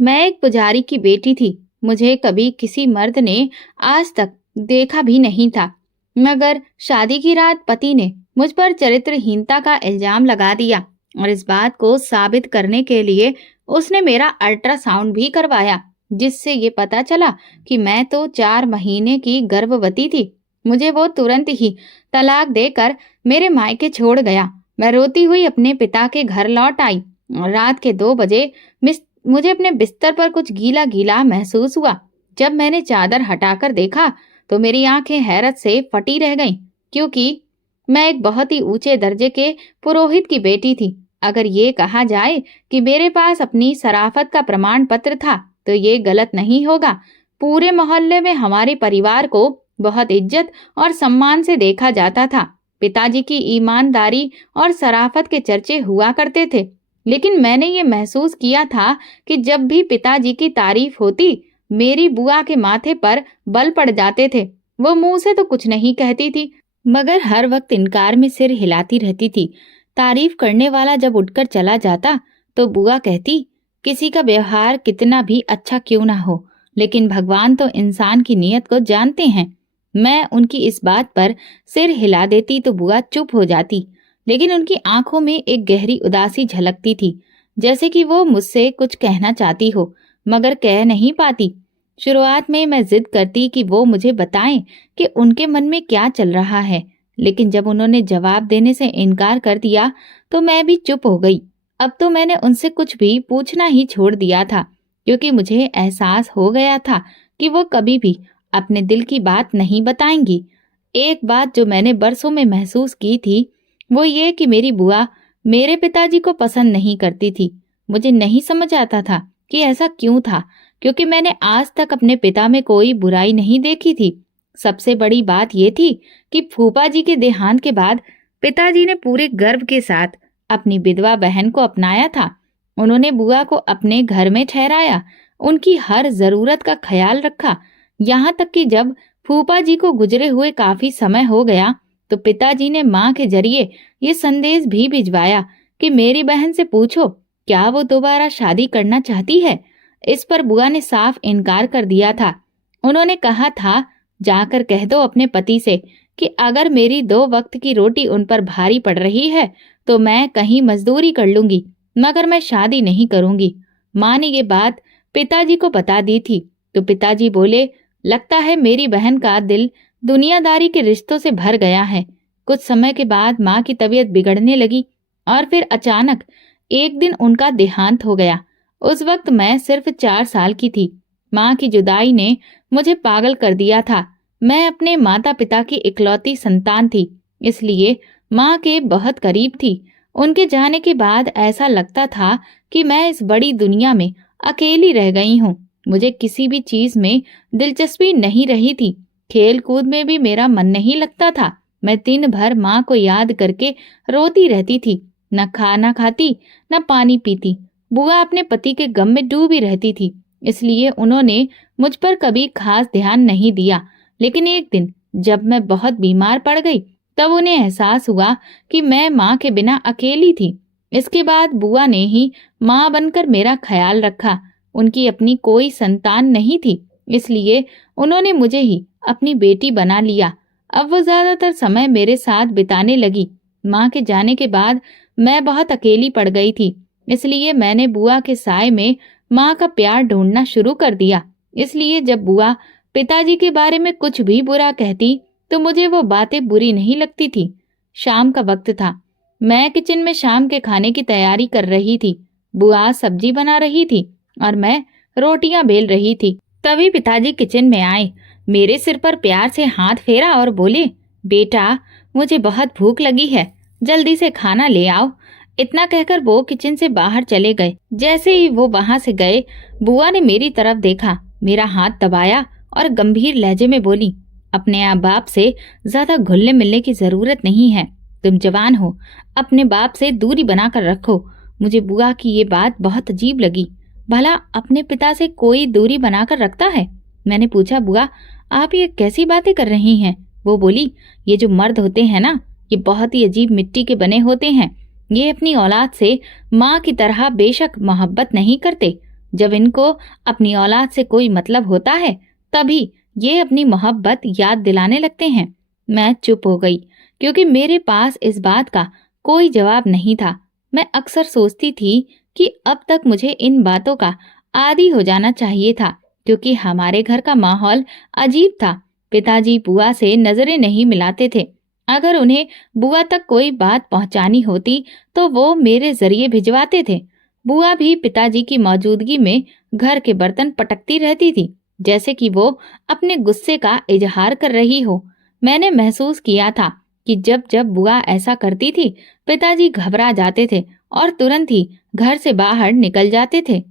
मैं एक पुजारी की बेटी थी। मुझे कभी किसी मर्द ने आज तक देखा भी नहीं था, मगर शादी की रात पति ने मुझ पर चरित्रहीनता का इल्जाम लगा दिया और इस बात को साबित करने के लिए उसने मेरा अल्ट्रासाउंड भी करवाया, जिससे ये पता चला कि मैं तो 4 महीने की गर्भवती थी। मुझे वो तुरंत ही तलाक देकर मेरे मायके छोड़ गया। मैं रोती हुई अपने पिता के घर लौट आई और रात के 2 बजे मुझे अपने बिस्तर पर कुछ गीला गीला महसूस हुआ। जब मैंने चादर हटाकर देखा तो मेरी आंखें हैरत से फटी रह गईं, क्योंकि मैं एक बहुत ही ऊंचे दर्जे के पुरोहित की बेटी थी। अगर ये कहा जाए कि मेरे पास अपनी शराफत का प्रमाण पत्र था तो ये गलत नहीं होगा। पूरे मोहल्ले में हमारे परिवार को बहुत इज्जत और सम्मान से देखा जाता था। पिताजी की ईमानदारी और शराफत के चर्चे हुआ करते थे, लेकिन मैंने ये महसूस किया था कि जब भी पिताजी की तारीफ होती, मेरी बुआ के माथे पर बल पड़ जाते थे। वो मुंह से तो कुछ नहीं कहती थी, मगर हर वक्त इनकार में सिर हिलाती रहती थी। तारीफ करने वाला जब उठकर चला जाता तो बुआ कहती, किसी का व्यवहार कितना भी अच्छा क्यों ना हो, लेकिन भगवान तो इंसान की नीयत को जानते हैं। मैं उनकी इस बात पर सिर हिला देती तो बुआ चुप हो जाती, लेकिन उनकी आंखों में एक गहरी उदासी झलकती थी, जैसे कि वो मुझसे कुछ कहना चाहती हो मगर कह नहीं पाती। शुरुआत में मैं जिद करती कि वो मुझे बताएं कि उनके मन में क्या चल रहा है, लेकिन जब उन्होंने जवाब देने से इनकार कर दिया तो मैं भी चुप हो गई। अब तो मैंने उनसे कुछ भी पूछना ही छोड़ दिया था, क्योंकि मुझे एहसास हो गया था कि वो कभी भी अपने दिल की बात नहीं बताएंगी। एक बात जो मैंने बरसों में महसूस की थी वो ये कि मेरी बुआ मेरे पिताजी को पसंद नहीं करती थी। मुझे नहीं समझ आता था कि ऐसा क्यों था, क्योंकि मैंने आज तक अपने पिता में कोई बुराई नहीं देखी थी। सबसे बड़ी बात ये थी कि फूफा जी के देहांत के बाद पिताजी ने पूरे गर्व के साथ अपनी विधवा बहन को अपनाया था। उन्होंने बुआ को अपने घर में ठहराया, उनकी हर जरूरत का ख्याल रखा, यहाँ तक कि जब फूफा जी को गुजरे हुए काफी समय हो गया तो पिताजी ने माँ के जरिए ये संदेश भी भिजवाया कि मेरी बहन से पूछो क्या वो दोबारा शादी करना चाहती है। इस पर बुआ ने साफ इनकार कर दिया था। उन्होंने कहा था, जाकर कह दो अपने पति से कि अगर मेरी 2 वक्त की रोटी उन पर भारी पड़ रही है तो मैं कहीं मजदूरी कर लूंगी, मगर मैं शादी नहीं करूंगी। माँ ने ये बात पिताजी को बता दी थी तो पिताजी बोले, लगता है मेरी बहन का दिल दुनियादारी के रिश्तों से भर गया है। कुछ समय के बाद माँ की तबीयत बिगड़ने लगी और फिर अचानक एक दिन उनका देहांत हो गया। उस वक्त मैं सिर्फ 4 साल की थी। माँ की जुदाई ने मुझे पागल कर दिया था। मैं अपने माता पिता की इकलौती संतान थी, इसलिए माँ के बहुत करीब थी। उनके जाने के बाद ऐसा लगता था कि मैं इस बड़ी दुनिया में अकेली रह गई हूँ। मुझे किसी भी चीज में दिलचस्पी नहीं रही थी। खेल कूद में भी मेरा मन नहीं लगता था। मैं दिन भर माँ को याद करके रोती रहती थी, न खाना खाती न पानी पीती। बुआ अपने पति के गम में डूबी रहती थी, इसलिए उन्होंने मुझ पर कभी खास ध्यान नहीं दिया। लेकिन एक दिन जब मैं बहुत बीमार पड़ गई तब उन्हें एहसास हुआ कि मैं माँ के बिना अकेली थी। इसके बाद बुआ ने ही माँ बनकर मेरा ख्याल रखा। उनकी अपनी कोई संतान नहीं थी, इसलिए उन्होंने मुझे ही अपनी बेटी बना लिया। अब वो ज्यादातर समय मेरे साथ बिताने लगी। माँ के जाने के बाद मैं बहुत अकेली पड़ गई थी, इसलिए मैंने बुआ के साय में माँ का प्यार ढूंढना शुरू कर दिया। इसलिए जब बुआ पिताजी के बारे में कुछ भी बुरा कहती तो मुझे वो बातें बुरी नहीं लगती थी। शाम का वक्त था। मैं किचन में शाम के खाने की तैयारी कर रही थी। बुआ सब्जी बना रही थी और मैं रोटियां बेल रही थी। तभी पिताजी किचन में आए, मेरे सिर पर प्यार से हाथ फेरा और बोले, बेटा मुझे बहुत भूख लगी है, जल्दी से खाना ले आओ। इतना कहकर वो किचन से बाहर चले गए। जैसे ही वो वहां से गए, बुआ ने मेरी तरफ देखा, मेरा हाथ दबाया और गंभीर लहजे में बोली, अपने आप बाप से ज्यादा घुलने मिलने की जरूरत नहीं है। तुम जवान हो, अपने बाप से दूरी बनाकर रखो। मुझे बुआ की ये बात बहुत अजीब लगी। भला अपने पिता से कोई दूरी बनाकर रखता है? मैंने पूछा, बुआ आप ये कैसी बातें कर रही हैं? वो बोली, ये जो मर्द होते हैं ना, ये बहुत ही अजीब मिट्टी के बने होते हैं। ये अपनी औलाद से माँ की तरह बेशक मोहब्बत नहीं करते, जब इनको अपनी औलाद से कोई मतलब होता है तभी ये अपनी मोहब्बत याद दिलाने लगते हैं। मैं चुप हो गई क्योंकि मेरे पास इस बात का कोई जवाब नहीं था। मैं अक्सर सोचती थी कि अब तक मुझे इन बातों का आदी हो जाना चाहिए था, क्योंकि हमारे घर का माहौल अजीब था। पिताजी बुआ से नजरें नहीं मिलाते थे। अगर उन्हें बुआ तक कोई बात पहुंचानी होती तो वो मेरे जरिए भिजवाते थे। बुआ भी पिताजी की मौजूदगी में घर के बर्तन पटकती रहती थी, जैसे कि वो अपने गुस्से का इजहार कर रही हो। मैंने महसूस किया था कि जब जब बुआ ऐसा करती थी, पिताजी घबरा जाते थे और तुरंत ही घर से बाहर निकल जाते थे।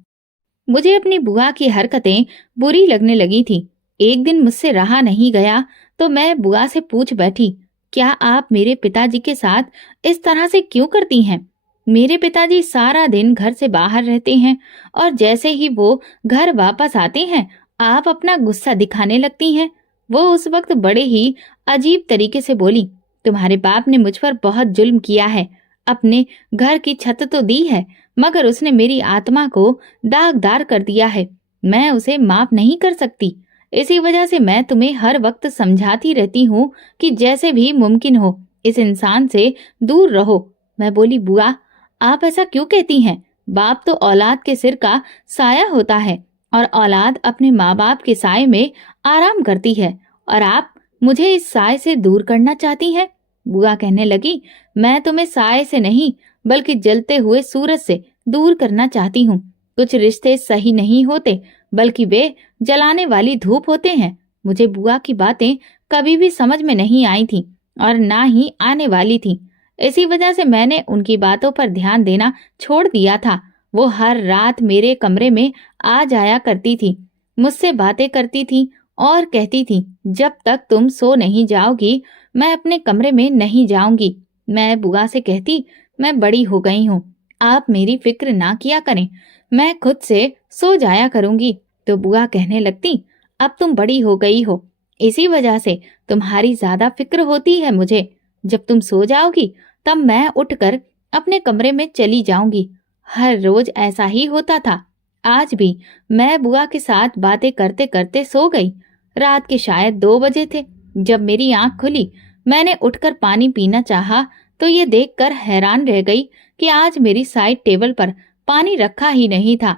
मुझे अपनी बुआ की हरकतें बुरी लगने लगी थी। एक दिन मुझसे रहा नहीं गया तो मैं बुआ से पूछ बैठी, क्या आप मेरे पिताजी के साथ इस तरह से क्यों करती हैं? मेरे पिताजी सारा दिन घर से बाहर रहते हैं और जैसे ही वो घर वापस आते हैं, आप अपना गुस्सा दिखाने लगती हैं। वो उस वक्त बड़े ही अजीब तरीके से बोली, तुम्हारे बाप ने मुझ पर बहुत जुल्म किया है। अपने घर की छत तो दी है, मगर उसने मेरी आत्मा को दागदार कर दिया है। मैं उसे माफ नहीं कर सकती। इसी वजह से मैं तुम्हें हर वक्त समझाती रहती हूँ कि जैसे भी मुमकिन हो इस इंसान से दूर रहो। मैं बोली, बुआ आप ऐसा क्यों कहती हैं? बाप तो औलाद के सिर का साया होता है और औलाद अपने माँ बाप के साए में आराम करती है, और आप मुझे इस साए से दूर करना चाहती हैं। बुआ कहने लगी, मैं तुम्हें साए से नहीं बल्कि जलते हुए सूरज से दूर करना चाहती हूँ। कुछ रिश्ते सही नहीं होते बल्कि वे जलाने वाली धूप होते हैं। मुझे बुआ की बातें कभी भी समझ में नहीं आई थी और ना ही आने वाली थी। इसी वजह से मैंने उनकी बातों पर ध्यान देना छोड़ दिया था। वो हर रात मेरे कमरे में आ जाया करती थी, मुझसे बातें करती थी और कहती थी, जब तक तुम सो नहीं जाओगी मैं अपने कमरे में नहीं जाऊंगी। मैं बुआ से कहती, मैं बड़ी हो गई हूँ, आप मेरी फिक्र ना किया करें, मैं खुद से सो जाया करूंगी। तो बुआ कहने लगती, अब तुम बड़ी हो गई हो, इसी वजह से तुम्हारी ज्यादा फिक्र होती है मुझे। जब तुम सो जाओगी तब मैं उठकर अपने कमरे में चली जाऊंगी। हर रोज ऐसा ही होता था। आज भी मैं बुआ के साथ बातें करते करते सो गई। रात के शायद 2 बजे थे। जब मेरी आंख खुली, मैंने उठकर पानी पीना चाहा तो ये देखकर हैरान रह गई कि आज मेरी साइड टेबल पर पानी रखा ही नहीं था।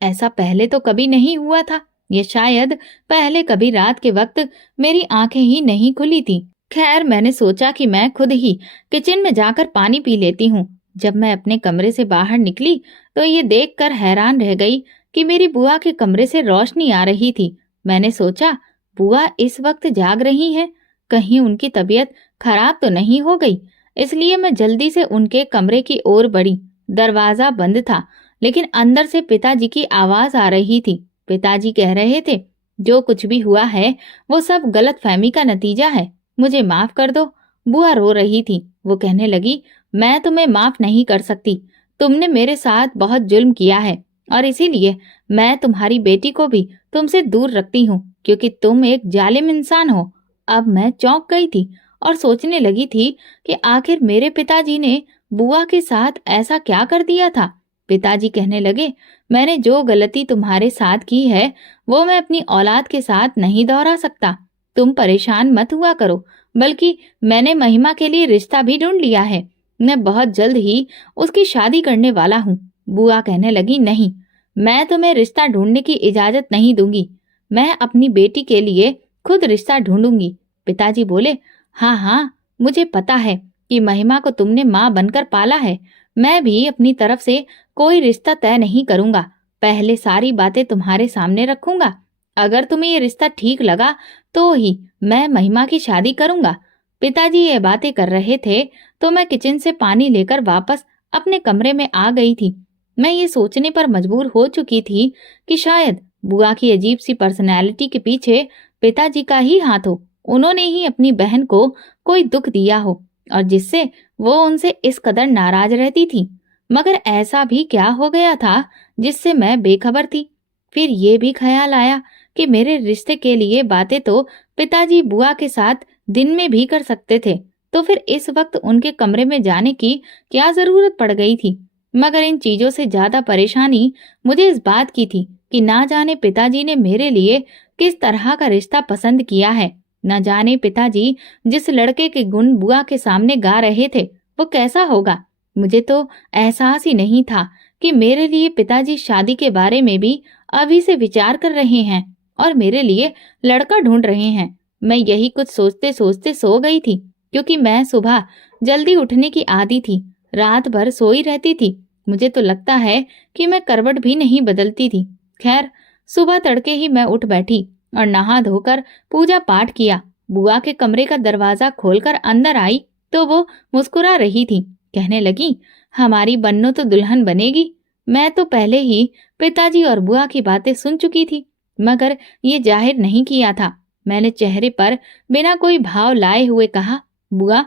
ऐसा पहले तो कभी नहीं हुआ था। ये शायद पहले कभी रात के वक्त मेरी आंखें ही नहीं खुली थी। खैर, मैंने सोचा कि मैं खुद ही किचन में जाकर पानी पी लेती हूँ। जब मैं अपने कमरे से बाहर निकली तो ये देखकर हैरान रह गई कि मेरी बुआ के कमरे से रोशनी आ रही थी। मैंने सोचा, बुआ इस वक्त जाग रही हैं, कहीं उनकी तबीयत खराब तो नहीं हो गई। इसलिए मैं जल्दी से उनके कमरे की ओर बढ़ी। दरवाजा बंद था, लेकिन अंदर से पिताजी की आवाज आ रही थी। पिताजी कह रहे थे, जो कुछ भी हुआ है वो सब गलतफहमी का नतीजा है, मुझे माफ कर दो। बुआ रो रही थी। वो कहने लगी, मैं तुम्हें माफ नहीं कर सकती। तुमने मेरे साथ बहुत जुल्म किया है और इसीलिए मैं तुम्हारी बेटी को भी तुमसे दूर रखती हूँ, क्योंकि तुम एक जालिम इंसान हो। अब मैं चौंक गई थी और सोचने लगी थी कि आखिर मेरे पिताजी ने बुआ के साथ ऐसा क्या कर दिया था। पिताजी कहने लगे, मैंने जो गलती तुम्हारे साथ की है वो मैं अपनी औलाद के साथ नहीं दोहरा सकता। तुम परेशान मत हुआ करो, बल्कि मैंने महिमा के लिए रिश्ता भी ढूंढ लिया है। मैं बहुत जल्द ही उसकी शादी करने वाला हूँ। बुआ कहने लगी, नहीं, मैं तुम्हें रिश्ता ढूंढने की इजाजत नहीं दूंगी। मैं अपनी बेटी के लिए खुद रिश्ता ढूंढूंगी। पिताजी बोले, हाँ हाँ, मुझे पता है कि महिमा को तुमने माँ बनकर पाला है। मैं भी अपनी तरफ से कोई रिश्ता तय नहीं करूंगा। पहले सारी बातें तुम्हारे सामने रखूंगा। अगर तुम्हें ये रिश्ता ठीक लगा तो ही मैं महिमा की शादी करूंगा। पिताजी ये बातें कर रहे थे तो मैं किचन से पानी लेकर वापस अपने कमरे में आ गई थी। मैं ये सोचने पर मजबूर हो चुकी थी कि शायद बुआ की अजीब सी पर्सनैलिटी के पीछे पिताजी का ही हाथ हो। उन्होंने ही अपनी बहन को कोई दुख दिया हो और जिससे वो उनसे इस कदर नाराज रहती थी। मगर ऐसा भी क्या हो गया था जिससे मैं बेखबर थी? फिर ये भी ख्याल आया कि मेरे रिश्ते के लिए बातें तो पिताजी बुआ के साथ दिन में भी कर सकते थे, तो फिर इस वक्त उनके कमरे में जाने की क्या जरूरत पड़ गई थी? मगर इन चीजों से ज्यादा परेशानी मुझे इस बात की थी कि ना जाने पिताजी ने मेरे लिए किस तरह का रिश्ता पसंद किया है। न जाने पिताजी जिस लड़के के गुण बुआ के सामने गा रहे थे वो कैसा होगा। मुझे तो एहसास ही नहीं था कि मेरे लिए पिताजी शादी के बारे में भी अभी से विचार कर रहे हैं और मेरे लिए लड़का ढूंढ रहे हैं। मैं यही कुछ सोचते सोचते सो गई थी, क्योंकि मैं सुबह जल्दी उठने की आदी थी। रात भर सोई रहती थी। मुझे तो लगता है कि मैं करवट भी नहीं बदलती थी। खैर, सुबह तड़के ही मैं उठ बैठी और नहा धोकर पूजा पाठ किया। बुआ के कमरे का दरवाजा खोलकर अंदर आई तो वो मुस्कुरा रही थी। कहने लगी, हमारी बन्नो तो दुल्हन बनेगी। मैं तो पहले ही पिताजी और बुआ की बातें सुन चुकी थी, मगर ये जाहिर नहीं किया था। मैंने चेहरे पर बिना कोई भाव लाए हुए कहा, बुआ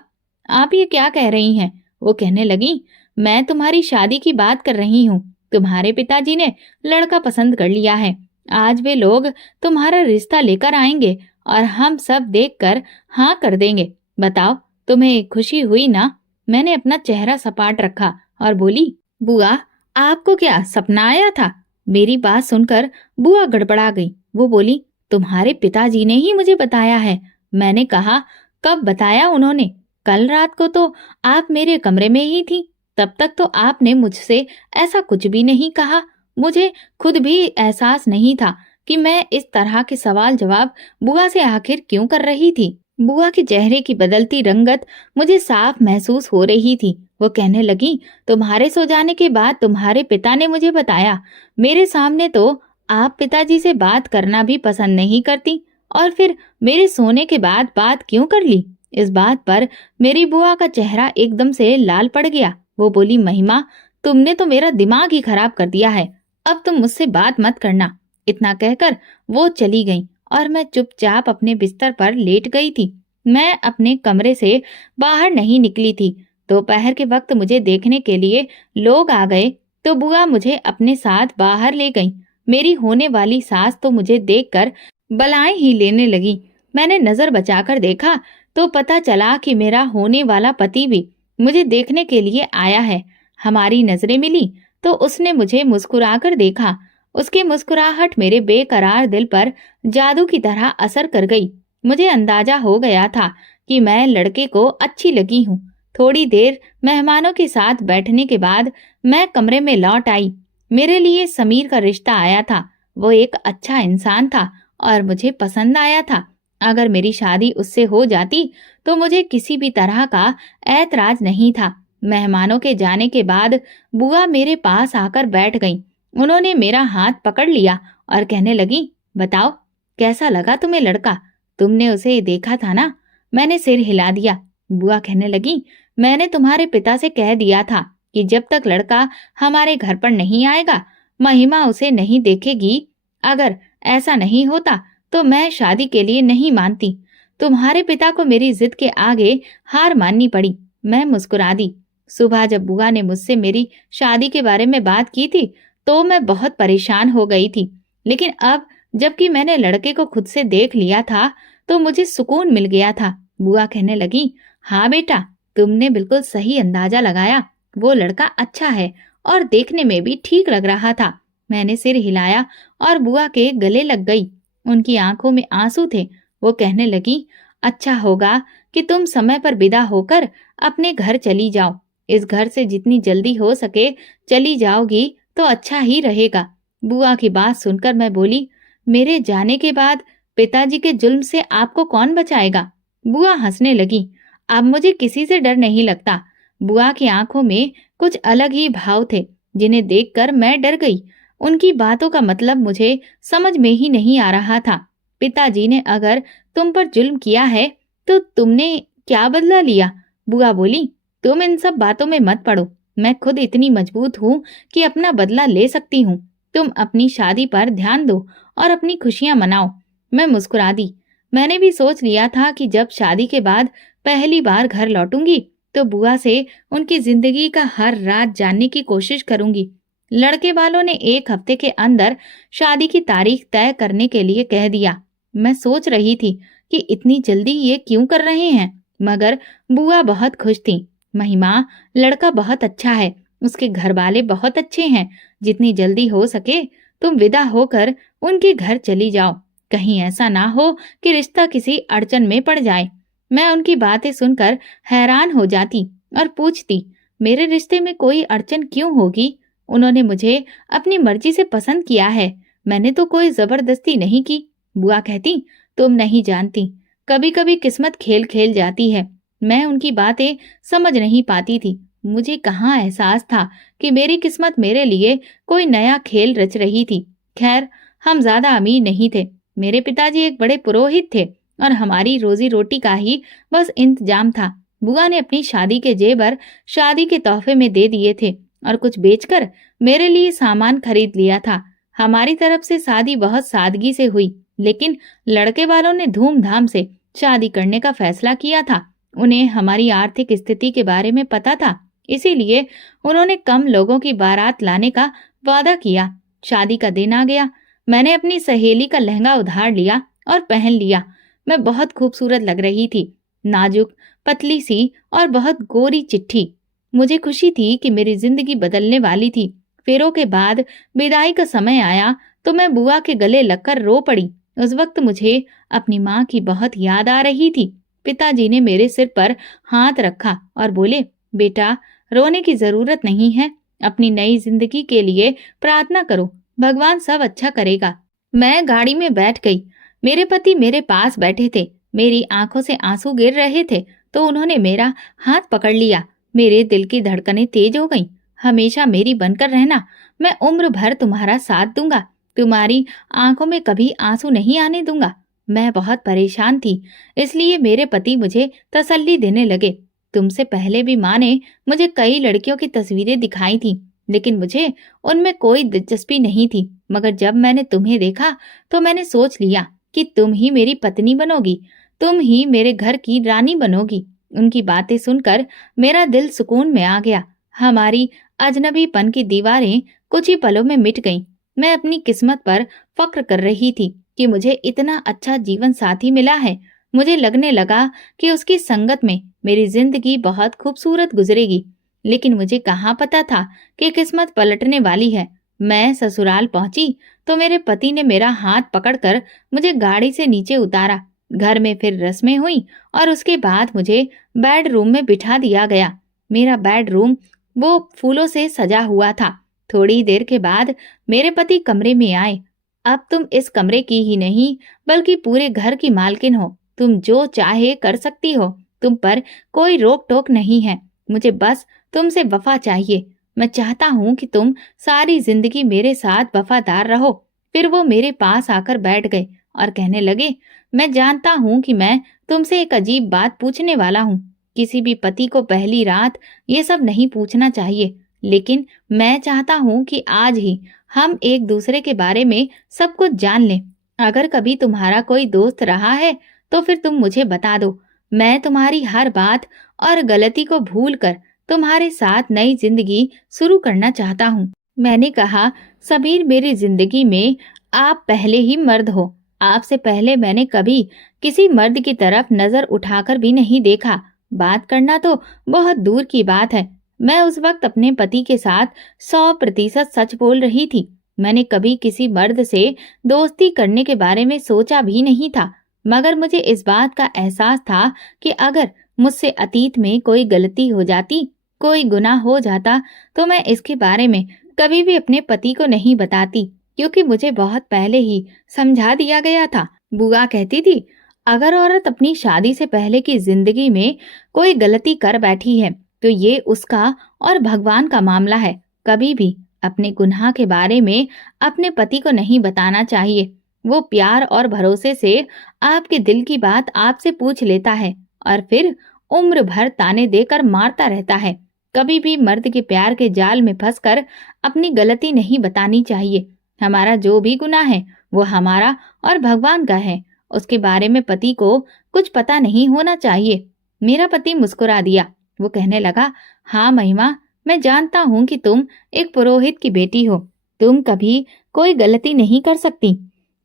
आप ये क्या कह रही हैं? वो कहने लगी, मैं तुम्हारी शादी की बात कर रही हूँ। तुम्हारे पिताजी ने लड़का पसंद कर लिया है। आज वे लोग तुम्हारा रिश्ता लेकर आएंगे और हम सब देखकर हाँ कर देंगे। बताओ, तुम्हें खुशी हुई ना? मैंने अपना चेहरा सपाट रखा और बोली, बुआ आपको क्या सपना आया था? मेरी बात सुनकर बुआ गड़बड़ा गई। वो बोली, तुम्हारे पिताजी ने ही मुझे बताया है। मैंने कहा, कब बताया उन्होंने? कल रात को तो आप मेरे कमरे में ही थी। तब तक तो आपने मुझसे ऐसा कुछ भी नहीं कहा। मुझे खुद भी एहसास नहीं था कि मैं इस तरह के सवाल जवाब बुआ से आखिर क्यों कर रही थी। बुआ के चेहरे की बदलती रंगत मुझे साफ महसूस हो रही थी। वो कहने लगी, तुम्हारे सो जाने के बाद तुम्हारे पिता ने मुझे बताया। मेरे सामने तो आप पिताजी से बात करना भी पसंद नहीं करती, और फिर मेरे सोने के बाद बात क्यों कर ली? इस बात पर मेरी बुआ का चेहरा एकदम से लाल पड़ गया। वो बोली, महिमा तुमने तो मेरा दिमाग ही खराब कर दिया है। अब तुम मुझसे बात मत करना। इतना कहकर वो चली गई और मैं चुपचाप अपने बिस्तर पर लेट गई थी। मैं अपने कमरे से बाहर नहीं निकली थी। दोपहर के वक्त मुझे देखने के लिए लोग आ गए तो बुआ मुझे अपने साथ बाहर ले गई। मेरी होने वाली सास तो मुझे देखकर बलाएं ही लेने लगी। मैंने नजर बचाकर देखा तो पता चला कि मेरा होने वाला पति भी मुझे देखने के लिए आया है। हमारी नजरें मिली तो उसने मुझे मुस्कुराकर देखा। उसकी मुस्कुराहट मेरे बेकरार दिल पर जादू की तरह असर कर गई। मुझे अंदाजा हो गया था कि मैं लड़के को अच्छी लगी हूँ। थोड़ी देर मेहमानों के साथ बैठने के बाद मैं कमरे में लौट आई। मेरे लिए समीर का रिश्ता आया था। वो एक अच्छा इंसान था और मुझे पसंद आया था। अगर मेरी शादी उससे हो जाती तो मुझे किसी भी तरह का ऐतराज नहीं था। मेहमानों के जाने के बाद बुआ मेरे पास आकर बैठ गई। उन्होंने मेरा हाथ पकड़ लिया और कहने लगी, बताओ कैसा लगा तुम्हें लड़का? तुमने उसे देखा था ना? मैंने सिर हिला दिया। बुआ कहने लगी, मैंने तुम्हारे पिता से कह दिया था कि जब तक लड़का हमारे घर पर नहीं आएगा महिमा उसे नहीं देखेगी। अगर ऐसा नहीं होता तो मैं शादी के लिए नहीं मानती। तुम्हारे पिता को मेरी जिद के आगे हार माननी पड़ी। मैं मुस्कुरा दी। सुबह जब बुआ ने मुझसे मेरी शादी के बारे में बात की थी तो मैं बहुत परेशान हो गई थी, लेकिन अब जबकि मैंने लड़के को खुद से देख लिया था तो मुझे सुकून मिल गया था। बुआ कहने लगी, हाँ बेटा, तुमने बिल्कुल सही अंदाजा लगाया। वो लड़का अच्छा है और देखने में भी ठीक लग रहा था। मैंने सिर हिलाया और बुआ के गले लग गई। उनकी आंखों में आंसू थे। वो कहने लगी, अच्छा होगा कि तुम समय पर विदा होकर अपने घर चली जाओ। इस घर से जितनी जल्दी हो सके चली जाओगी तो अच्छा ही रहेगा। बुआ की बात सुनकर मैं बोली, मेरे जाने के बाद पिताजी के जुल्म से आपको कौन बचाएगा? बुआ हंसने लगी। अब मुझे किसी से डर नहीं लगता। बुआ की आंखों में कुछ अलग ही भाव थे जिन्हें देखकर मैं डर गई। उनकी बातों का मतलब मुझे समझ में ही नहीं आ रहा था। पिताजी ने अगर तुम पर जुल्म किया है तो तुमने क्या बदला लिया? बुआ बोली, तुम इन सब बातों में मत पड़ो। मैं खुद इतनी मजबूत हूँ कि अपना बदला ले सकती हूँ। तुम अपनी शादी पर ध्यान दो और अपनी खुशियां मनाओ। मैं मुस्कुरा दी। मैंने भी सोच लिया था कि जब शादी के बाद पहली बार घर लौटूंगी तो बुआ से उनकी जिंदगी का हर राज जानने की कोशिश करूंगी। लड़के वालों ने 1 हफ्ते के अंदर शादी की तारीख तय करने के लिए कह दिया। मैं सोच रही थी कि इतनी जल्दी ये क्यों कर रहे हैं, मगर बुआ बहुत खुश थी। महिमा, लड़का बहुत अच्छा है। उसके घर वाले बहुत अच्छे हैं। जितनी जल्दी हो सके तुम विदा होकर उनके घर चली जाओ। कहीं ऐसा ना हो कि रिश्ता किसी अड़चन में पड़ जाए। मैं उनकी बातें सुनकर हैरान हो जाती और पूछती, मेरे रिश्ते में कोई अड़चन क्यों होगी? उन्होंने मुझे अपनी मर्जी से पसंद किया है, मैंने तो कोई जबरदस्ती नहीं की। बुआ कहती, तुम नहीं जानती, कभी कभी किस्मत खेल खेल जाती है। मैं उनकी बातें समझ नहीं पाती थी। मुझे कहाँ एहसास था कि मेरी किस्मत मेरे लिए कोई नया खेल रच रही थी। खैर, हम ज्यादा अमीर नहीं थे। मेरे पिताजी एक बड़े पुरोहित थे और हमारी रोजी रोटी का ही बस इंतजाम था। बुआ ने अपनी शादी के जेवर शादी के तोहफे में दे दिए थे और कुछ बेचकर मेरे लिए सामान खरीद लिया था। हमारी तरफ से शादी बहुत सादगी से हुई, लेकिन लड़के वालों ने धूमधाम से शादी करने का फैसला किया था। उन्हें हमारी आर्थिक स्थिति के बारे में पता था, इसीलिए उन्होंने कम लोगों की बारात लाने का वादा किया। शादी का दिन आ गया। मैंने अपनी सहेली का लहंगा उधार लिया और पहन लिया। मैं बहुत खूबसूरत लग रही थी, नाजुक, पतली सी और बहुत गोरी चिट्ठी। मुझे खुशी थी कि मेरी जिंदगी बदलने वाली थी। फेरों के बाद विदाई का समय आया तो मैं बुआ के गले लगकर रो पड़ी। उस वक्त मुझे अपनी माँ की बहुत याद आ रही थी। पिताजी ने मेरे सिर पर हाथ रखा और बोले, बेटा, रोने की जरूरत नहीं है। अपनी नई जिंदगी के लिए प्रार्थना करो, भगवान सब अच्छा करेगा। मैं गाड़ी में बैठ गई। मेरे पति मेरे पास बैठे थे। मेरी आंखों से आंसू गिर रहे थे तो उन्होंने मेरा हाथ पकड़ लिया। मेरे दिल की धड़कनें तेज हो गईं। हमेशा मेरी बनकर रहना, मैं उम्र भर तुम्हारा साथ दूंगा, तुम्हारी आंखों में कभी आंसू नहीं आने दूंगा। मैं बहुत परेशान थी, इसलिए मेरे पति मुझे तसल्ली देने लगे। तुमसे पहले भी माँ ने मुझे कई लड़कियों की तस्वीरें दिखाई थी, लेकिन मुझे उनमें कोई दिलचस्पी नहीं थी। मगर जब मैंने तुम्हें देखा तो मैंने सोच लिया कि तुम ही मेरी पत्नी बनोगी, तुम ही मेरे घर की रानी बनोगी। उनकी बातें सुनकर मेरा दिल सुकून में आ गया। हमारी अजनबीपन की दीवारें कुछ ही पलों में मिट गईं। मैं अपनी किस्मत पर फक्र कर रही थी कि मुझे इतना अच्छा जीवन साथी मिला है। मुझे लगने लगा कि उसकी संगत में मेरी जिंदगी बहुत खूबसूरत गुजरेगी। लेकिन मुझे कहाँ पता था कि किस्मत पलटने वाली है। मैं ससुराल पहुंची तो मेरे पति ने मेरा हाथ पकड़कर मुझे गाड़ी से नीचे उतारा। घर में फिर रस्में हुई और उसके बाद मुझे बेडरूम में बिठा दिया गया। मेरा बेडरूम वो फूलों से सजा हुआ था। थोड़ी देर के बाद मेरे पति कमरे में आए। अब तुम इस कमरे की ही नहीं बल्कि पूरे घर की मालकिन हो। तुम जो चाहे कर सकती हो, तुम पर कोई रोक टोक नहीं है। मुझे बस तुमसे वफा चाहिए। मैं चाहता हूँ कि तुम सारी जिंदगी मेरे साथ वफादार रहो। फिर वो मेरे पास आकर बैठ गए और कहने लगे, मैं जानता हूँ कि मैं तुमसे एक अजीब बात पूछने वाला हूँ। किसी भी पति को पहली रात ये सब नहीं पूछना चाहिए, लेकिन मैं चाहता हूँ कि आज ही हम एक दूसरे के बारे में सब कुछ जान लें। अगर कभी तुम्हारा कोई दोस्त रहा है तो फिर तुम मुझे बता दो। मैं तुम्हारी हर बात और गलती को भूलकर तुम्हारे साथ नई जिंदगी शुरू करना चाहता हूँ। मैंने कहा, समीर, मेरी जिंदगी में आप पहले ही मर्द हो। आपसे पहले मैंने कभी किसी मर्द की तरफ नजर उठाकर भी नहीं देखा। बात करना तो बहुत दूर की बात है। मैं उस वक्त अपने पति के साथ 100% सच बोल रही थी। मैंने कभी किसी मर्द से दोस्ती करने के बारे में सोचा भी नहीं था, मगर मुझे इस बात का एहसास था कि अगर मुझसे अतीत में कोई गलती हो जाती, कोई गुनाह हो जाता, तो मैं इसके बारे में कभी भी अपने पति को नहीं बताती, क्योंकि मुझे बहुत पहले ही समझा दिया गया था। बुआ कहती थी, अगर औरत अपनी शादी से पहले की जिंदगी में कोई गलती कर बैठी है तो ये उसका और भगवान का मामला है। कभी भी अपने गुनाह के बारे में अपने पति को नहीं बताना चाहिए। वो प्यार और भरोसे से आपके दिल की बात आपसे पूछ लेता है और फिर उम्र भर ताने देकर मारता रहता है। कभी भी मर्द के प्यार के जाल में फंसकर अपनी गलती नहीं बतानी चाहिए। हमारा जो भी गुनाह है वो हमारा और भगवान का है, उसके बारे में पति को कुछ पता नहीं होना चाहिए। मेरा पति मुस्कुरा दिया। वो कहने लगा, हाँ महिमा, मैं जानता हूँ कि तुम एक पुरोहित की बेटी हो। तुम कभी कोई गलती नहीं कर सकती।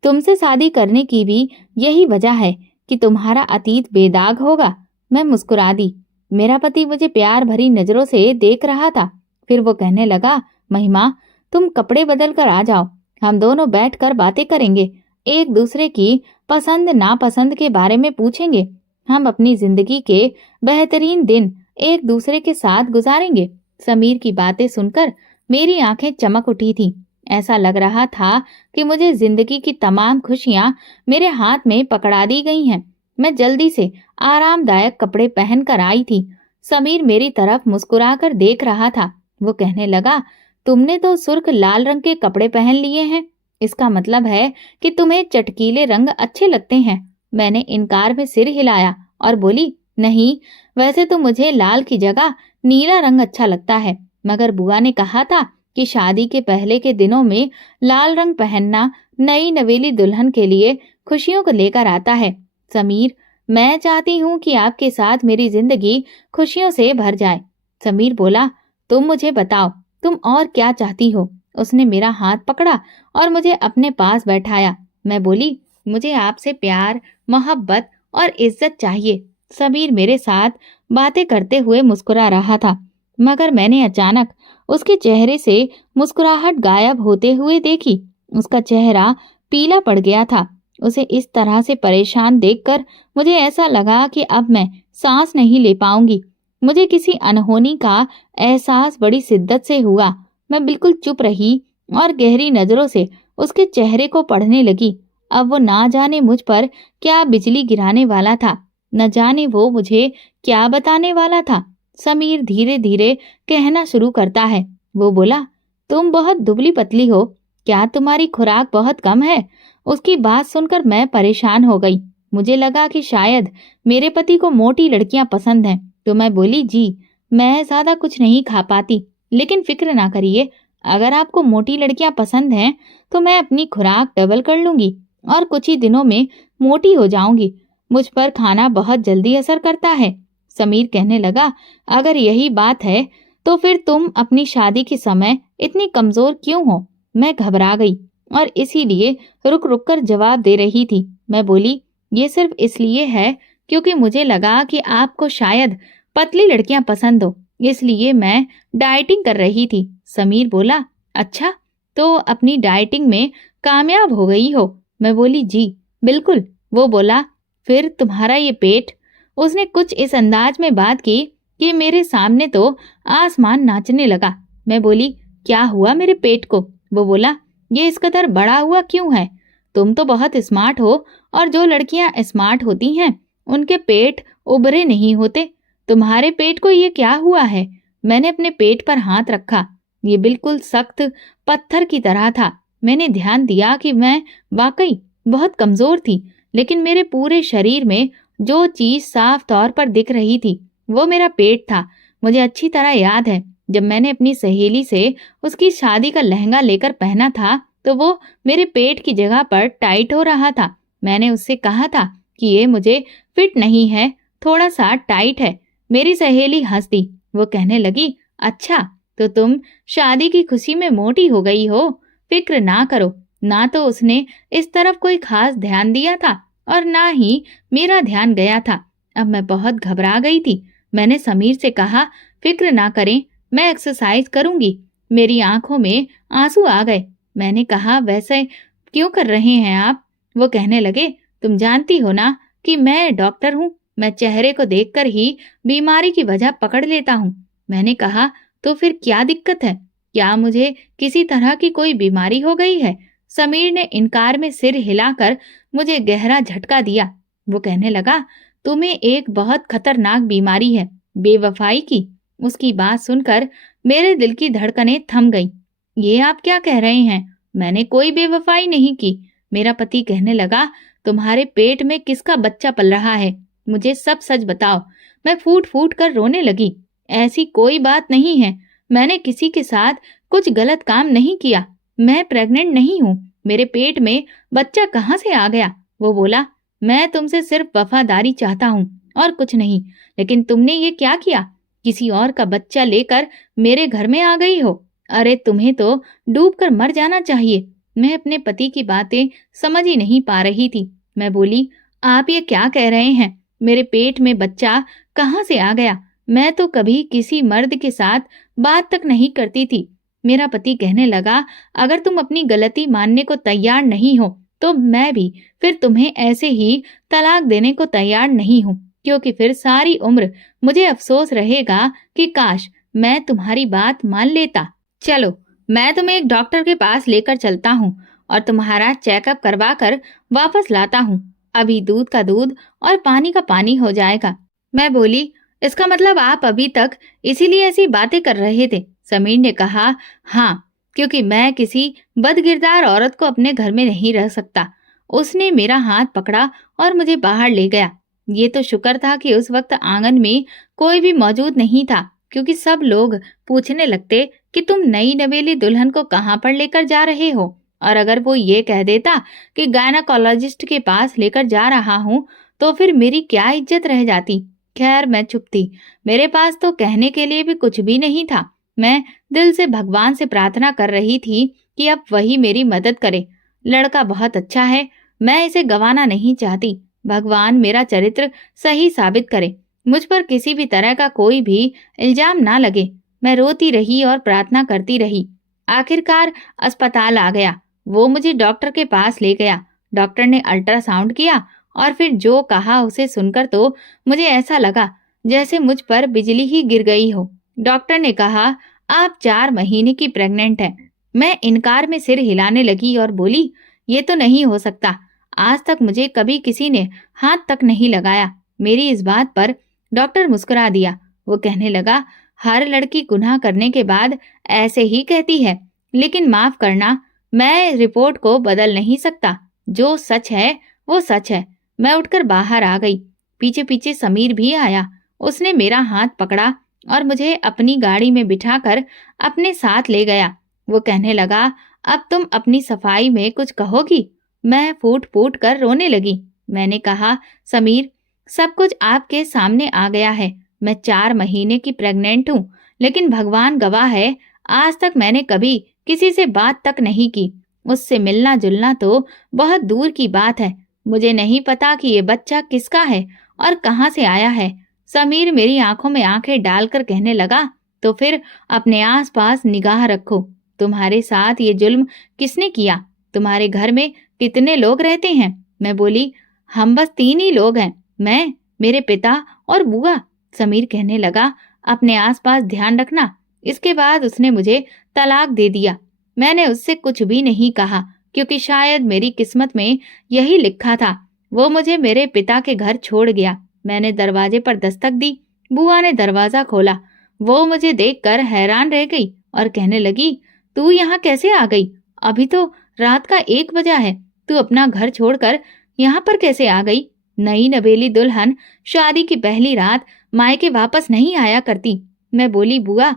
तुमसे शादी करने की भी यही वजह है कि तुम्हारा अतीत बेदाग होगा। मैं मुस्कुरा दी। मेरा पति मुझे प्यार भरी नजरों से देख रहा था। फिर वो कहने लगा, महिमा, तुम कपड़े बदल कर आ जाओ, हम दोनों बैठकर बातें करेंगे, एक दूसरे की पसंद नापसंद के बारे में पूछेंगे, हम अपनी जिंदगी के बेहतरीन दिन एक दूसरे के साथ गुजारेंगे। समीर की बातें सुनकर मेरी आंखें चमक उठी थी। ऐसा लग रहा था कि मुझे जिंदगी की तमाम खुशियां मेरे हाथ में पकड़ा दी गई हैं। मैं जल्दी से आरामदायक कपड़े पहन कर आई थी। समीर मेरी तरफ मुस्कुराकर देख रहा था। वो कहने लगा, तुमने तो सुर्ख लाल रंग के कपड़े पहन लिए हैं, इसका मतलब है कि तुम्हें चटकीले रंग अच्छे लगते हैं। मैंने इनकार में सिर हिलाया और बोली, नहीं, वैसे तो मुझे लाल की जगह नीला रंग अच्छा लगता है, मगर बुआ ने कहा था कि शादी के पहले के दिनों में लाल रंग पहनना नई नवेली दुल्हन के लिए खुशियों को लेकर आता है। समीर, मैं चाहती हूँ कि आपके साथ मेरी जिंदगी खुशियों से भर जाए। समीर बोला, तुम मुझे बताओ, तुम और क्या चाहती हो? उसने मेरा हाथ पकड़ा और मुझे अपने पास बैठाया। मैं बोली, मुझे आपसे प्यार, मोहब्बत और इज्जत चाहिए। समीर मेरे साथ बातें करते हुए मुस्कुरा रहा था, मगर मैंने अचानक उसके चेहरे से मुस्कुराहट गायब होते हुए देखी। उसका चेहरा पीला पड़ गया था। उसे इस तरह से परेशान देखकर मुझे ऐसा लगा कि अब मैं सांस नहीं ले पाऊंगी। मुझे किसी अनहोनी का एहसास बड़ी शिद्दत से हुआ। मैं बिल्कुल चुप रही और गहरी नजरों से उसके चेहरे को पढ़ने लगी। अब वो ना जाने मुझ पर क्या बिजली गिराने वाला था, न जाने वो मुझे क्या बताने वाला था। समीर धीरे धीरे कहना शुरू करता है। वो बोला, तुम बहुत दुबली पतली हो, क्या तुम्हारी खुराक बहुत कम है? उसकी बात सुनकर मैं परेशान हो गई। मुझे लगा कि शायद मेरे पति को मोटी लड़कियां पसंद हैं, तो मैं बोली, जी, मैं ज्यादा कुछ नहीं खा पाती, लेकिन फिक्र ना करिए, अगर आपको मोटी लड़कियां पसंद हैं तो मैं अपनी खुराक डबल कर लूंगी और कुछ ही दिनों में मोटी हो जाऊंगी। मुझ पर खाना बहुत जल्दी असर करता है। समीर कहने लगा, अगर यही बात है तो फिर तुम अपनी शादी के समय इतनी कमजोर क्यों हो? मैं घबरा गई और इसीलिए रुक रुक कर जवाब दे रही थी। मैं बोली, ये सिर्फ इसलिए है क्योंकि मुझे लगा कि आपको शायद पतली लड़कियां पसंद हो, इसलिए मैं डाइटिंग कर रही थी। समीर बोला, अच्छा, तो अपनी डाइटिंग में कामयाब हो गई हो? मैं बोली, जी बिल्कुल। वो बोला, फिर तुम्हारा ये पेट? उसने कुछ इस अंदाज में बात की कि मेरे सामने तो आसमान नाचने लगा। मैं बोली, क्या हुआ मेरे पेट को? वो बोला, ये इस कदर बड़ा हुआ क्यों है? तुम तो बहुत स्मार्ट हो और जो लड़कियां स्मार्ट होती हैं उनके पेट उभरे नहीं होते, तुम्हारे पेट को ये क्या हुआ है? मैंने अपने पेट पर हाथ रखा। ये बिल्कुल सख्त पत्थर की तरह था। मैंने ध्यान दिया कि मैं वाकई बहुत कमजोर थी, लेकिन मेरे पूरे शरीर में जो चीज साफ तौर पर दिख रही थी वो मेरा पेट था। मुझे अच्छी तरह याद है, जब मैंने अपनी सहेली से उसकी शादी का लहंगा लेकर पहना था तो वो मेरे पेट की जगह पर टाइट हो रहा था। मैंने उससे कहा था कि ये मुझे फिट नहीं है, थोड़ा सा टाइट है। मेरी सहेली हंस दी। वो कहने लगी, अच्छा, तो तुम शादी की खुशी में मोटी हो गई हो? फिक्र ना करो। ना तो उसने इस तरफ कोई खास ध्यान दिया था और ना ही मेरा ध्यान गया था। अब मैं बहुत घबरा गई थी। मैंने समीर से कहा, फिक्र ना करें, मैं एक्सरसाइज करूंगी। मेरी आंखों में आंसू आ गए। मैंने कहा, वैसे क्यों कर रहे हैं आप? वो कहने लगे, तुम जानती हो ना कि मैं डॉक्टर हूँ, मैं चेहरे को देखकर ही बीमारी की वजह पकड़ लेता हूँ। मैंने कहा, तो फिर क्या दिक्कत है? क्या मुझे किसी तरह की कोई बीमारी हो गई है? समीर ने इनकार में सिर हिलाकर मुझे गहरा झटका दिया। वो कहने लगा, तुम्हें एक बहुत खतरनाक बीमारी है, बेवफाई की। उसकी बात सुनकर मेरे दिल की धड़कनें थम गईं। ये आप क्या कह रहे हैं? मैंने कोई बेवफाई नहीं की। मेरा पति कहने लगा, तुम्हारे पेट में किसका बच्चा पल रहा है? मुझे सब सच बताओ। मैं फूट फूट कर रोने लगी। ऐसी कोई बात नहीं है, मैंने किसी के साथ कुछ गलत काम नहीं किया। मैं प्रेग्नेंट नहीं हूँ। मेरे पेट में बच्चा कहाँ से आ गया? वो बोला, मैं तुमसे सिर्फ वफादारी चाहता हूँ और कुछ नहीं, लेकिन तुमने ये क्या किया? किसी और का बच्चा लेकर मेरे घर में आ गई हो। अरे तुम्हें तो डूब कर मर जाना चाहिए। मैं अपने पति की बातें समझ ही नहीं पा रही थी। मैं बोली, आप ये क्या कह रहे हैं? मेरे पेट में बच्चा कहाँ से आ गया? मैं तो कभी किसी मर्द के साथ बात तक नहीं करती थी। मेरा पति कहने लगा, अगर तुम अपनी गलती मानने को तैयार नहीं हो तो मैं भी फिर तुम्हें ऐसे ही तलाक देने को तैयार नहीं हूँ, क्योंकि फिर सारी उम्र मुझे अफसोस रहेगा कि काश मैं तुम्हारी बात मान लेता। चलो, मैं तुम्हें एक डॉक्टर के पास लेकर चलता हूँ और तुम्हारा चेकअप करवा कर वापस लाता हूँ। अभी दूध का दूध और पानी का पानी हो जाएगा। मैं बोली, इसका मतलब आप अभी तक इसीलिए ऐसी बातें कर रहे थे? समीर ने कहा, हाँ, क्योंकि मैं किसी बदकिरदार औरत को अपने घर में नहीं रह सकता। उसने मेरा हाथ पकड़ा और मुझे बाहर ले गया। ये तो शुक्र था कि उस वक्त आंगन में कोई भी मौजूद नहीं था, क्योंकि सब लोग पूछने लगते कि तुम नई नवेली दुल्हन को कहाँ पर लेकर जा रहे हो। और अगर वो ये कह देता कि गायनाकोलॉजिस्ट के पास लेकर जा रहा हूँ तो फिर मेरी क्या इज्जत रह जाती। खैर, मैं चुप थी। मेरे पास तो कहने के लिए भी कुछ भी नहीं था। मैं दिल से भगवान से प्रार्थना कर रही थी कि अब वही मेरी मदद करे। लड़का बहुत अच्छा है, मैं इसे गंवाना नहीं चाहती। भगवान मेरा चरित्र सही साबित करे, मुझ पर किसी भी तरह का कोई भी इल्जाम ना लगे। मैं रोती रही और प्रार्थना करती रही। आखिरकार अस्पताल आ गया। वो मुझे डॉक्टर के पास ले गया। डॉक्टर ने अल्ट्रासाउंड किया और फिर जो कहा उसे सुनकर तो मुझे ऐसा लगा जैसे मुझ पर बिजली ही गिर गई हो। डॉक्टर ने कहा, आप 4 महीने की प्रेग्नेंट हैं। मैं इनकार में सिर हिलाने लगी और बोली, ये तो नहीं हो सकता। आज तक मुझे कभी किसी ने हाथ तक नहीं लगाया। मेरी इस बात पर डॉक्टर मुस्कुरा दिया। वो कहने लगा, हर लड़की गुनाह करने के बाद ऐसे ही कहती है, लेकिन माफ करना, मैं रिपोर्ट को बदल नहीं सकता। जो सच है वो सच है। मैं उठकर बाहर आ गई। पीछे पीछे समीर भी आया। उसने मेरा हाथ पकड़ा और मुझे अपनी गाड़ी में बिठाकर अपने साथ ले गया। वो कहने लगा, अब तुम अपनी सफाई में कुछ कहोगी? मैं फूट फूट कर रोने लगी। मैंने कहा, समीर, सब कुछ आपके सामने आ गया है। मैं 4 महीने की प्रेग्नेंट हूँ, लेकिन भगवान गवाह है, आज तक मैंने कभी किसी से बात तक नहीं की। उससे मिलना जुलना तो बहुत दूर की बात है। मुझे नहीं पता कि ये बच्चा किसका है और कहाँ से आया है। समीर मेरी आंखों में आंखें डालकर कहने लगा, तो फिर अपने आसपास निगाह रखो। तुम्हारे साथ ये जुल्म किसने किया? तुम्हारे घर में कितने लोग रहते हैं? मैं बोली, हम बस 3 ही लोग हैं, मैं, मेरे पिता और बुआ। समीर कहने लगा, अपने आसपास ध्यान रखना। इसके बाद उसने मुझे तलाक दे दिया। मैंने उससे कुछ भी नहीं कहा, क्योंकि शायद मेरी किस्मत में यही लिखा था। वो मुझे मेरे पिता के घर छोड़ गया। मैंने दरवाजे पर दस्तक दी। बुआ ने दरवाजा खोला। वो मुझे देखकर हैरान रह गई और कहने लगी, तू यहाँ कैसे आ गई? अभी तो रात का 1 बजा है। तू अपना घर छोड़कर यहाँ पर कैसे आ गई? नई नवेली दुल्हन शादी की पहली रात मायके वापस नहीं आया करती। मैं बोली, बुआ,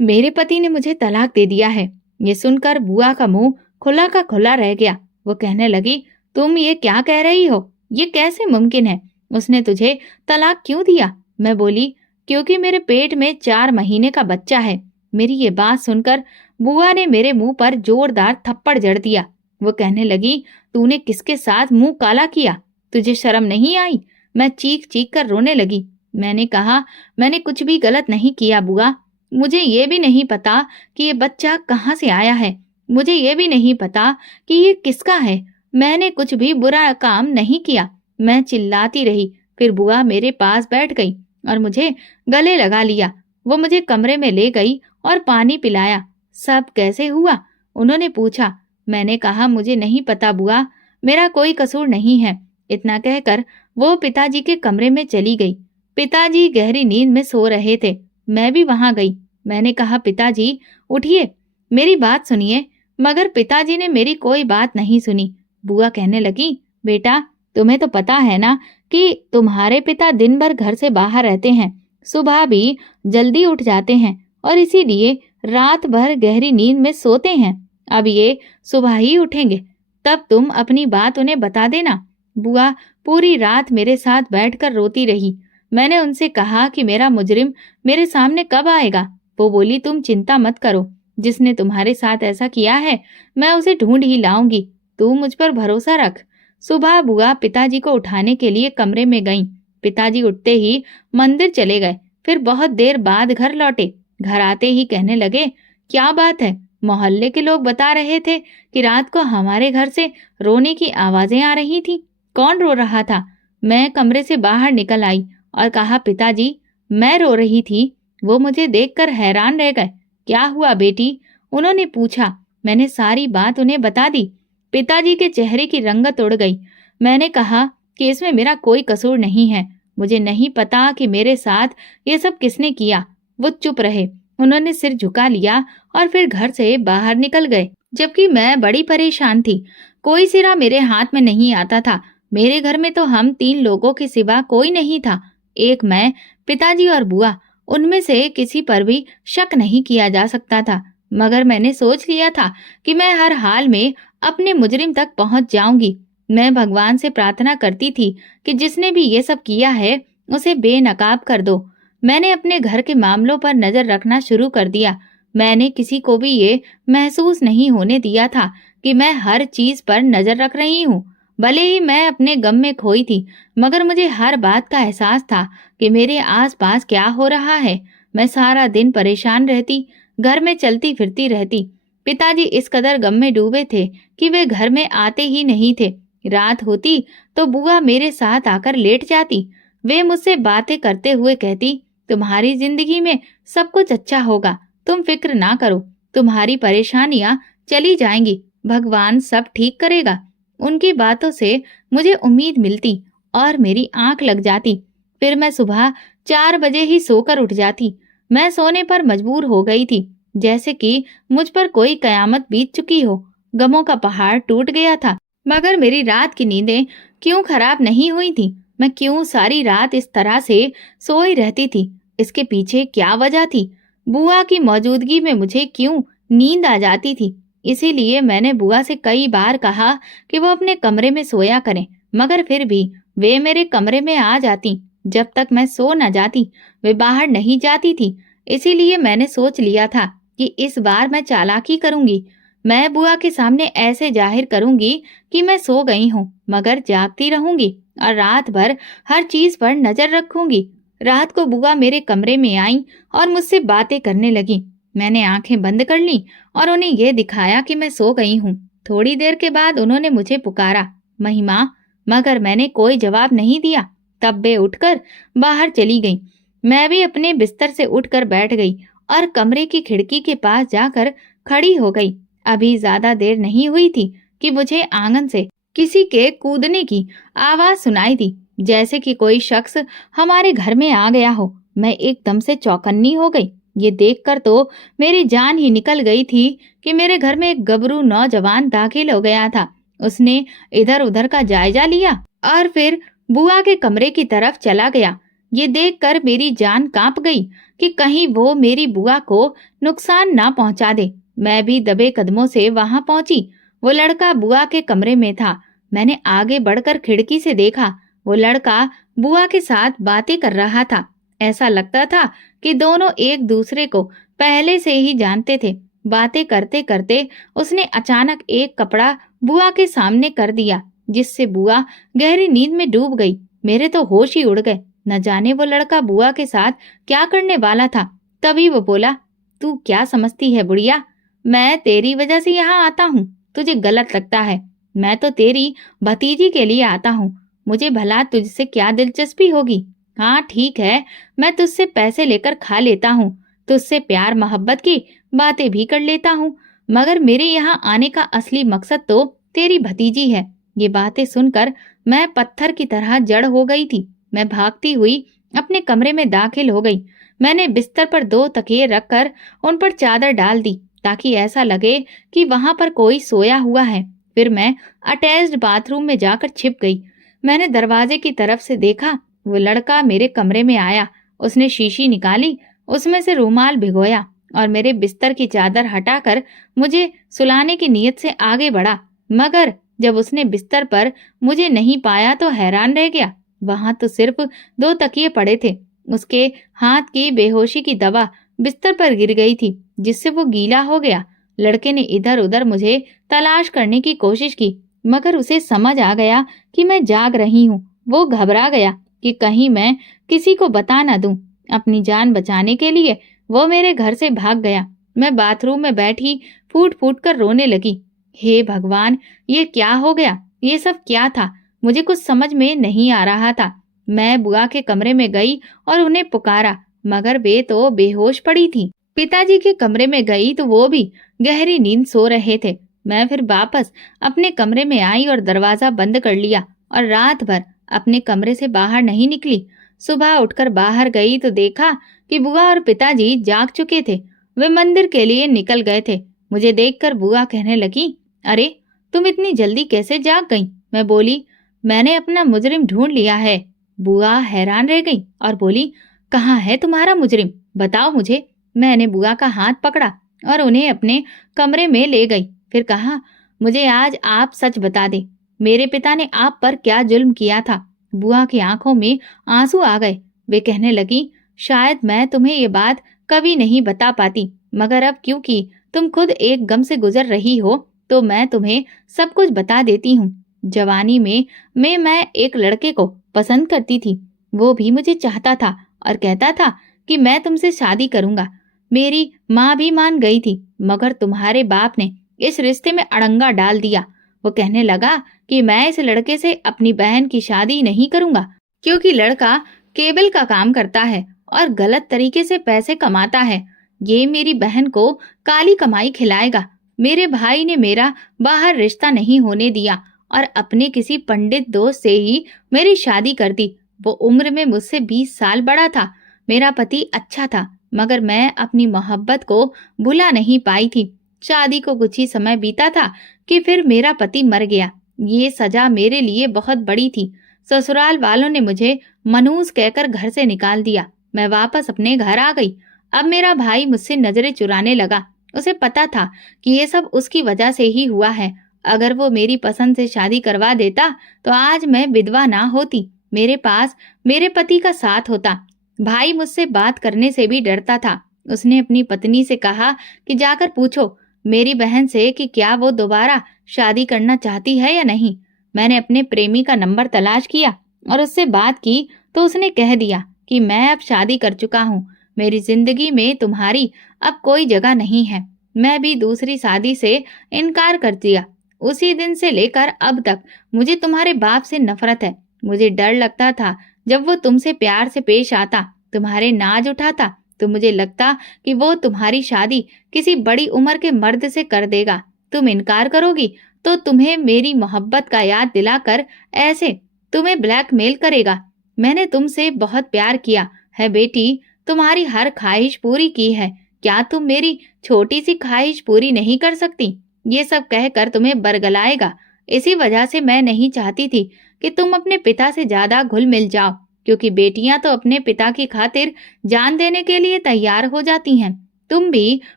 मेरे पति ने मुझे तलाक दे दिया है। ये सुनकर बुआ का मुंह खुला का खुला रह गया। वो कहने लगी, तुम ये क्या कह रही हो? ये कैसे मुमकिन है? उसने तुझे तलाक क्यों दिया? मैं बोली, क्योंकि मेरे पेट में 4 महीने का बच्चा है। मेरी ये बात सुनकर बुआ ने मेरे मुंह पर जोरदार थप्पड़ जड़ दिया। वो कहने लगी, तूने किसके साथ मुंह काला किया? तुझे शर्म नहीं आई? मैं चीख चीख कर रोने लगी। मैंने कहा, मैंने कुछ भी गलत नहीं किया बुआ। मुझे ये भी नहीं पता कि ये बच्चा कहाँ से आया है। मुझे ये भी नहीं पता कि ये किसका है। मैंने कुछ भी बुरा काम नहीं किया। मैं चिल्लाती रही। फिर बुआ मेरे पास बैठ गई और मुझे गले लगा लिया। वो मुझे कमरे में ले गई और पानी पिलाया। सब कैसे हुआ? उन्होंने पूछा। मैंने कहा, मुझे नहीं पता बुआ, मेरा कोई कसूर नहीं है। इतना कहकर वो पिताजी के कमरे में चली गई। पिताजी गहरी नींद में सो रहे थे। मैं भी वहां गई। मैंने कहा, पिताजी उठिए, मेरी बात सुनिए। मगर पिताजी ने मेरी कोई बात नहीं सुनी। बुआ कहने लगी, बेटा, तुम्हें तो पता है ना कि तुम्हारे पिता दिन भर घर से बाहर रहते हैं, सुबह भी जल्दी उठ जाते हैं और इसीलिए रात भर गहरी नींद में सोते हैं। अब ये सुबह ही उठेंगे, तब तुम अपनी बात उन्हें बता देना। बुआ पूरी रात मेरे साथ बैठकर रोती रही। मैंने उनसे कहा कि मेरा मुजरिम मेरे सामने कब आएगा। वो बोली, तुम चिंता मत करो, जिसने तुम्हारे साथ ऐसा किया है मैं उसे ढूंढ ही लाऊंगी। तू मुझ पर भरोसा रख। सुबह बुआ पिताजी को उठाने के लिए कमरे में गईं। पिताजी उठते ही मंदिर चले गए, फिर बहुत देर बाद घर लौटे। घर आते ही कहने लगे, क्या बात है, मोहल्ले के लोग बता रहे थे कि रात को हमारे घर से रोने की आवाजें आ रही थी। कौन रो रहा था? मैं कमरे से बाहर निकल आई और कहा, पिताजी, मैं रो रही थी। वो मुझे देखकर हैरान रह गए। क्या हुआ बेटी? उन्होंने पूछा। मैंने सारी बात उन्हें बता दी। पिताजी के चेहरे की रंगत उड़ गई। मैंने कहा कि इसमें मेरा कोई कसूर नहीं है। मुझे नहीं पता कि मेरे साथ ये सब किसने किया। वो चुप रहे। उन्होंने सिर झुका लिया और फिर घर से बाहर निकल गए, जबकि मैं बड़ी परेशान थी। कोई सिरा मेरे हाथ में नहीं आता था। मेरे घर में तो हम 3 लोगों के सिवा कोई नहीं था। एक मैं, पिताजी और बुआ। उनमें से किसी पर भी शक नहीं किया जा सकता था। मगर मैंने सोच लिया था कि मैं हर हाल में अपने मुजरिम तक पहुंच जाऊंगी। मैं भगवान से प्रार्थना करती थी कि जिसने भी ये सब किया है उसे बेनकाब कर दो। मैंने अपने घर के मामलों पर नजर रखना शुरू कर दिया। मैंने किसी को भी ये महसूस नहीं होने दिया था कि मैं हर चीज पर नजर रख रही हूँ। भले ही मैं अपने गम में खोई थी, मगर मुझे हर बात का एहसास था कि मेरे आसपास क्या हो रहा है। मैं सारा दिन परेशान रहती, घर में चलती फिरती रहती। पिताजी इस कदर गम में डूबे थे कि वे घर में आते ही नहीं थे। रात होती तो बुआ मेरे साथ आकर लेट जाती। वे मुझसे बातें करते हुए कहती, तुम्हारी जिंदगी में सब कुछ अच्छा होगा, तुम फिक्र ना करो, तुम्हारी परेशानियां चली जाएंगी, भगवान सब ठीक करेगा। उनकी बातों से मुझे उम्मीद मिलती और मेरी आंख लग जाती। फिर मैं सुबह 4 बजे ही सोकर उठ जाती। मैं सोने पर मजबूर हो गई थी, जैसे कि मुझ पर कोई कयामत बीत चुकी हो। गमों का पहाड़ टूट गया था। मगर मेरी रात की नींदें क्यों खराब नहीं हुई थी? मैं क्यों सारी रात इस तरह से सोई रहती थी? इसके पीछे क्या वजह थी? बुआ की मौजूदगी में मुझे क्यों नींद आ जाती थी? इसीलिए मैंने बुआ से कई बार कहा कि वो अपने कमरे में सोया करें, मगर फिर भी वे मेरे कमरे में आ जाती। जब तक मैं सो न जाती वे बाहर नहीं जाती थी। इसीलिए मैंने सोच लिया था कि इस बार मैं चालाकी करूंगी। मैं बुआ के सामने ऐसे जाहिर करूंगी कि मैं सो गई हूँ, मगर जागती रहूंगी और रात भर हर चीज पर नजर रखूंगी। रात को बुआ मेरे कमरे में आई और मुझसे बातें करने लगी। मैंने आंखें बंद कर ली और उन्हें यह दिखाया कि मैं सो गई हूँ। थोड़ी देर के बाद उन्होंने मुझे पुकारा, महिमा, मगर मैंने कोई जवाब नहीं दिया। तब वे उठकर बाहर चली गई। मैं भी अपने बिस्तर से उठकर बैठ गई और कमरे की खिड़की के पास जाकर खड़ी हो गई। अभी ज्यादा देर नहीं हुई थी कि मुझे आंगन से किसी के कूदने की आवाज सुनाई दी, जैसे कि कोई शख्स हमारे घर में आ गया हो। मैं एकदम से चौकन्नी हो गई। ये देखकर तो मेरी जान ही निकल गई थी कि मेरे घर में एक गबरू नौजवान दाखिल हो गया था। उसने इधर उधर का जायजा लिया और फिर बुआ के कमरे की तरफ चला गया। ये देखकर मेरी जान कांप गई कि कहीं वो मेरी बुआ को नुकसान ना पहुंचा दे। मैं भी दबे कदमों से वहां पहुंची। वो लड़का बुआ के कमरे में था। मैंने आगे बढ़कर खिड़की से देखा। वो लड़का बुआ के साथ बातें कर रहा था। ऐसा लगता था कि दोनों एक दूसरे को पहले से ही जानते थे। बातें करते करते उसने अचानक एक कपड़ा बुआ के सामने कर दिया, जिससे बुआ गहरी नींद में डूब गई। मेरे तो होश ही उड़ गए। न जाने वो लड़का बुआ के साथ क्या करने वाला था। तभी वो बोला, तू क्या समझती है बुढ़िया? मैं तेरी वजह से यहाँ आता हूँ। तुझे गलत लगता है। मैं तो तेरी भतीजी के लिए आता हूँ। मुझे भला तुझसे क्या दिलचस्पी होगी? हाँ ठीक है, मैं तुझसे पैसे लेकर खा लेता हूँ, तुझसे प्यार मोहब्बत की बातें भी कर लेता हूँ, मगर मेरे यहाँ आने का असली मकसद तो तेरी भतीजी है। ये बातें सुनकर मैं पत्थर की तरह जड़ हो गई थी। मैं भागती हुई अपने कमरे में दाखिल हो गई। मैंने बिस्तर पर 2 तकिए रखकर उन पर चादर डाल दी, ताकि ऐसा लगे कि वहां पर कोई सोया हुआ है। फिर मैं अटैच्ड बाथरूम में जाकर छिप गई। मैंने दरवाजे की तरफ से देखा। वो लड़का मेरे कमरे में आया। उसने शीशी निकाली, उसमें से रूमाल भिगोया और मेरे बिस्तर की चादर हटाकर मुझे सुलाने की नीयत से आगे बढ़ा। मगर जब उसने बिस्तर पर मुझे नहीं पाया तो हैरान रह गया। वहां तो सिर्फ 2 तकिए पड़े थे। उसके हाथ की बेहोशी की दवा बिस्तर पर गिर गई थी, जिससे वो गीला हो गया। लड़के ने इधर उधर मुझे तलाश करने की कोशिश की, मगर उसे समझ आ गया कि मैं जाग रही हूँ। वो घबरा गया कि कहीं मैं किसी को बता न दूं। अपनी जान बचाने के लिए वो मेरे घर से भाग गया। मैं बाथरूम में बैठी फूट फूट कर रोने लगी। हे भगवान, ये क्या हो गया? ये सब क्या था? मुझे कुछ समझ में नहीं आ रहा था। मैं बुआ के कमरे में गई और उन्हें पुकारा, मगर वे तो बेहोश पड़ी थी। पिताजी के कमरे में गई तो वो भी गहरी नींद सो रहे थे। मैं फिर वापस अपने कमरे में आई और दरवाजा बंद कर लिया और रात भर अपने कमरे से बाहर नहीं निकली। सुबह उठकर बाहर गई तो देखा कि बुआ और पिताजी जाग चुके थे। वे मंदिर के लिए निकल गए थे। मुझे देखकर बुआ कहने लगी, अरे तुम इतनी जल्दी कैसे जाग गई? मैं बोली, मैंने अपना मुजरिम ढूंढ लिया है। बुआ हैरान रह गई और बोली, कहाँ है तुम्हारा मुजरिम? बताओ मुझे। मैंने बुआ का हाथ पकड़ा और उन्हें अपने कमरे में ले गई। फिर कहा, मुझे आज आप सच बता दे, मेरे पिता ने आप पर क्या जुल्म किया था? बुआ की आंखों में आंसू आ गए। वे कहने लगी, शायद मैं तुम्हें ये बात कभी नहीं बता पाती, मगर अब क्योंकि तुम खुद एक गम से गुजर रही हो तो मैं तुम्हें सब कुछ बता देती हूँ। जवानी में मैं एक लड़के को पसंद करती थी। वो भी मुझे चाहता था और कहता था कि मैं तुमसे शादी करूंगा। मेरी माँ भी मान गई थी, मगर तुम्हारे बाप ने इस रिश्ते में अड़ंगा डाल दिया। वो कहने लगा कि मैं इस लड़के से अपनी बहन की शादी नहीं करूंगा, क्योंकि लड़का केबल का काम करता है और गलत तरीके से पैसे कमाता है। ये मेरी बहन को काली कमाई खिलाएगा। मेरे भाई ने मेरा बाहर रिश्ता नहीं होने दिया और अपने किसी पंडित दोस्त से ही मेरी शादी कर दी। वो उम्र में मुझसे 20 साल बड़ा था। मेरा पति अच्छा था, मगर मैं अपनी मोहब्बत को भुला नहीं पाई थी। शादी को कुछ ही समय बीता था कि फिर मेरा पति मर गया। ये सजा मेरे लिए बहुत बड़ी थी। ससुराल वालों ने मुझे मनहूस कहकर घर से निकाल दिया। मैं वापस अपने घर आ गई। अब मेरा भाई मुझसे नजरें चुराने लगा। उसे पता था कि ये सब उसकी वजह से ही हुआ है। अगर वो मेरी पसंद से शादी करवा देता तो आज मैं विधवा ना होती, मेरे पास मेरे पति का साथ होता। भाई मुझसे बात करने से भी डरता था। उसने अपनी पत्नी से कहा कि जाकर पूछो मेरी बहन से कि क्या वो दोबारा शादी करना चाहती है या नहीं। मैंने अपने प्रेमी का नंबर तलाश किया और उससे बात की तो उसने कह दिया कि मैं अब शादी कर चुका हूँ। मेरी जिंदगी में तुम्हारी अब कोई जगह नहीं है। मैं भी दूसरी शादी से इनकार कर दिया। उसी दिन से लेकर अब तक मुझे तुम्हारे बाप से नफरत है। मुझे डर लगता था जब वो तुमसे प्यार से पेश आता, तुम्हारे नाज उठाता, तो मुझे लगता कि वो तुम्हारी शादी किसी बड़ी उम्र के मर्द से कर देगा। तुम इनकार करोगी तो तुम्हें मेरी मोहब्बत का याद दिलाकर ऐसे तुम्हें ब्लैकमेल करेगा। मैंने तुमसे बहुत प्यार किया है बेटी, तुम्हारी हर ख्वाहिश पूरी की है। क्या तुम मेरी छोटी सी ख्वाहिश पूरी नहीं कर सकती? ये सब कहकर तुम्हें बरगलाएगा। इसी वजह से मैं नहीं चाहती थी कि तुम अपने पिता से ज्यादा घुल मिल जाओ, क्योंकि बेटियां तो अपने पिता की खातिर जान देने के लिए तैयार हो जाती हैं। तुम भी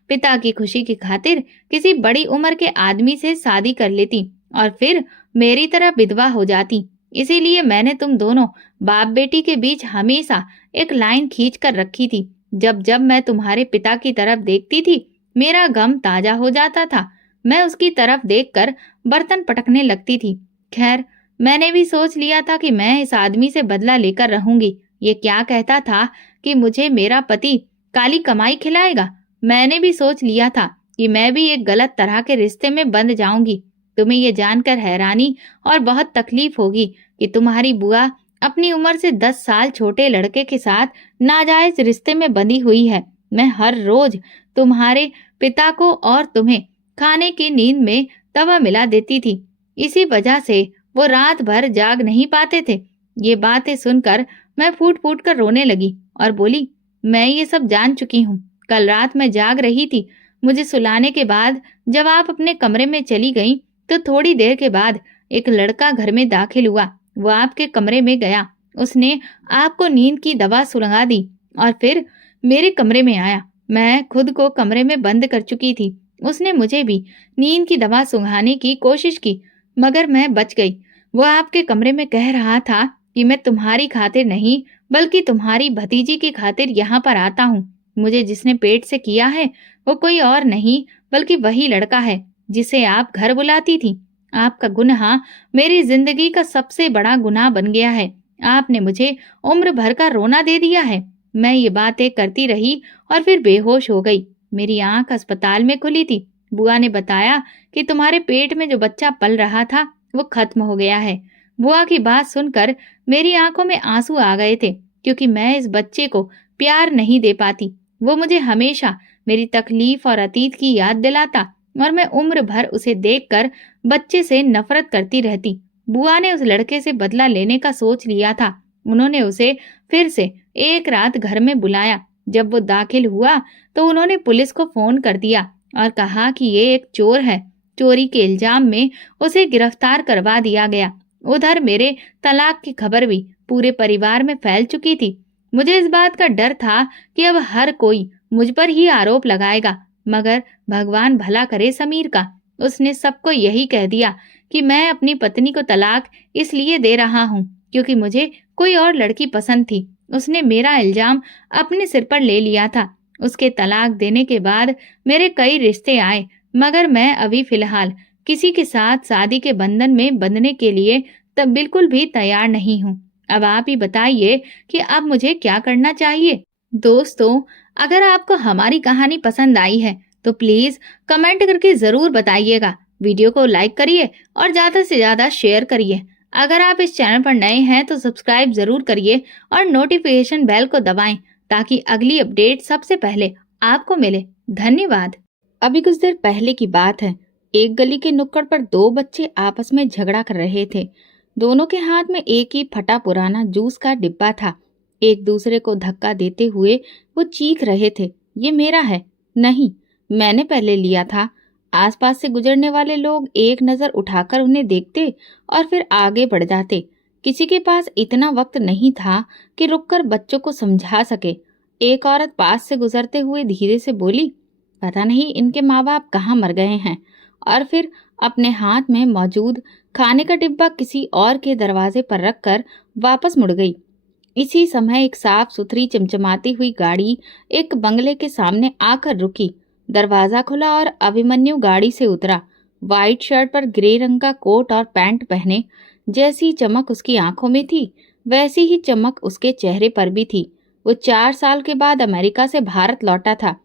पिता की खुशी की खातिर किसी बड़ी उम्र के आदमी से शादी कर लेती और फिर मेरी तरह विधवा हो जाती। इसीलिए मैंने तुम दोनों बाप बेटी के बीच हमेशा एक लाइन खींच कर रखी थी। जब जब मैं तुम्हारे पिता की तरफ देखती थी, मेरा गम ताजा हो जाता था। मैं उसकी तरफ देखकर बर्तन पटकने लगती थी। खैर, मैंने भी सोच लिया था कि मैं इस आदमी से बदला लेकर रहूंगी। ये क्या कहता था कि मुझे मेरा पति काली कमाई खिलाएगा। मैंने भी सोच लिया था कि मैं भी एक गलत तरह के रिश्ते में बंध जाऊंगी। तुम्हें ये जानकर हैरानी और बहुत तकलीफ होगी कि तुम्हारी बुआ अपनी उम्र से 10 साल छोटे लड़के के साथ नाजायज रिश्ते में बंधी हुई है। मैं हर रोज तुम्हारे पिता को और तुम्हें खाने की नींद में तवा मिला देती थी। इसी वजह से वो रात भर जाग नहीं पाते थे। ये बातें सुनकर मैं फूट फूट कर रोने लगी और बोली, मैं ये सब जान चुकी हूँ। कल रात मैं जाग रही थी। मुझे सुलाने के बाद जब आप अपने कमरे में चली गईं, तो थोड़ी देर के बाद एक लड़का घर में दाखिल हुआ। वो आपके कमरे में गया। उसने आपको नींद की दवा सुलगा दी और फिर मेरे कमरे में आया। मैं खुद को कमरे में बंद कर चुकी थी। उसने मुझे भी नींद की दवा सुंघाने की कोशिश की, मगर मैं बच गई। वो आपके कमरे में कह रहा था कि मैं तुम्हारी खातिर नहीं बल्कि तुम्हारी भतीजी की खातिर यहाँ पर आता हूँ। मुझे जिसने पेट से किया है वो कोई और नहीं बल्कि वही लड़का है जिसे आप घर बुलाती थी। आपका गुनाह मेरी जिंदगी का सबसे बड़ा गुनाह बन गया है। आपने मुझे उम्र भर का रोना दे दिया है। मैं ये बातें करती रही और फिर बेहोश हो गई। मेरी आंख अस्पताल में खुली थी। बुआ ने बताया कि तुम्हारे पेट में जो बच्चा पल रहा था वो खत्म हो गया है। बुआ की बात सुनकर मेरी आंखों में आंसू आ गए थे, क्योंकि मैं इस बच्चे को प्यार नहीं दे पाती। वो मुझे हमेशा मेरी तकलीफ और अतीत की याद दिलाता और मैं उम्र भर उसे देखकर बच्चे से नफरत करती रहती। बुआ ने उस लड़के से बदला लेने का सोच लिया था। उन्होंने उसे फिर से एक रात घर में बुलाया। जब वो दाखिल हुआ तो उन्होंने पुलिस को फोन कर दिया और कहा कि ये एक चोर है। चोरी के इल्जाम में उसे गिरफ्तार करवा दिया गया। उधर मेरे तलाक की खबर भी पूरे परिवार में फैल चुकी थी। मुझे इस बात का डर था कि अब हर कोई मुझ पर ही आरोप लगाएगा, मगर भगवान भला करे समीर का। उसने सबको यही कह दिया कि मैं अपनी पत्नी को तलाक इसलिए दे रहा हूँ क्योंकि मुझे कोई और लड़की पसंद थी। उसने मेरा इल्जाम अपने सिर पर ले लिया था। उसके तलाक देने के बाद मेरे कई रिश्ते आए, मगर मैं अभी फिलहाल किसी के साथ शादी के बंधन में बंधने के लिए तब बिल्कुल भी तैयार नहीं हूँ। अब आप ही बताइए कि अब मुझे क्या करना चाहिए। दोस्तों, अगर आपको हमारी कहानी पसंद आई है तो प्लीज कमेंट करके जरूर बताइएगा। वीडियो को लाइक करिए और ज्यादा से ज्यादा शेयर करिए। अगर आप इस चैनल पर नए हैं तो सब्सक्राइब जरूर करिए और नोटिफिकेशन बेल को दबाएं ताकि अगली अपडेट सबसे पहले आपको मिले। धन्यवाद। अभी कुछ देर पहले की बात है। एक गली के नुक्कड़ पर दो बच्चे आपस में झगड़ा कर रहे थे। दोनों के हाथ में एक ही फटा पुराना जूस का डिब्बा था। एक दूसरे को धक्का देते हुए वो चीख रहे थे, ये मेरा है। नहीं, मैंने पहले लिया था। आसपास से गुजरने वाले लोग एक नजर उठाकर उन्हें देखते और फिर आगे बढ़ जाते। किसी के पास इतना वक्त नहीं था कि रुककर बच्चों को समझा सके। एक औरत पास से गुजरते हुए धीरे से बोली, पता नहीं इनके माँ बाप कहाँ मर गए हैं। और फिर अपने हाथ में मौजूद खाने का डिब्बा किसी और के दरवाजे पर रखकर वापस मुड़ गई। इसी समय एक साफ सुथरी चमचमाती हुई गाड़ी एक बंगले के सामने आकर रुकी। दरवाजा खुला और अभिमन्यु गाड़ी से उतरा। वाइट शर्ट पर ग्रे रंग का कोट और पैंट पहने। जैसी चमक उसकी आंखों में थी वैसी ही चमक उसके चेहरे पर भी थी। वो 4 साल के बाद अमेरिका से भारत लौटा था।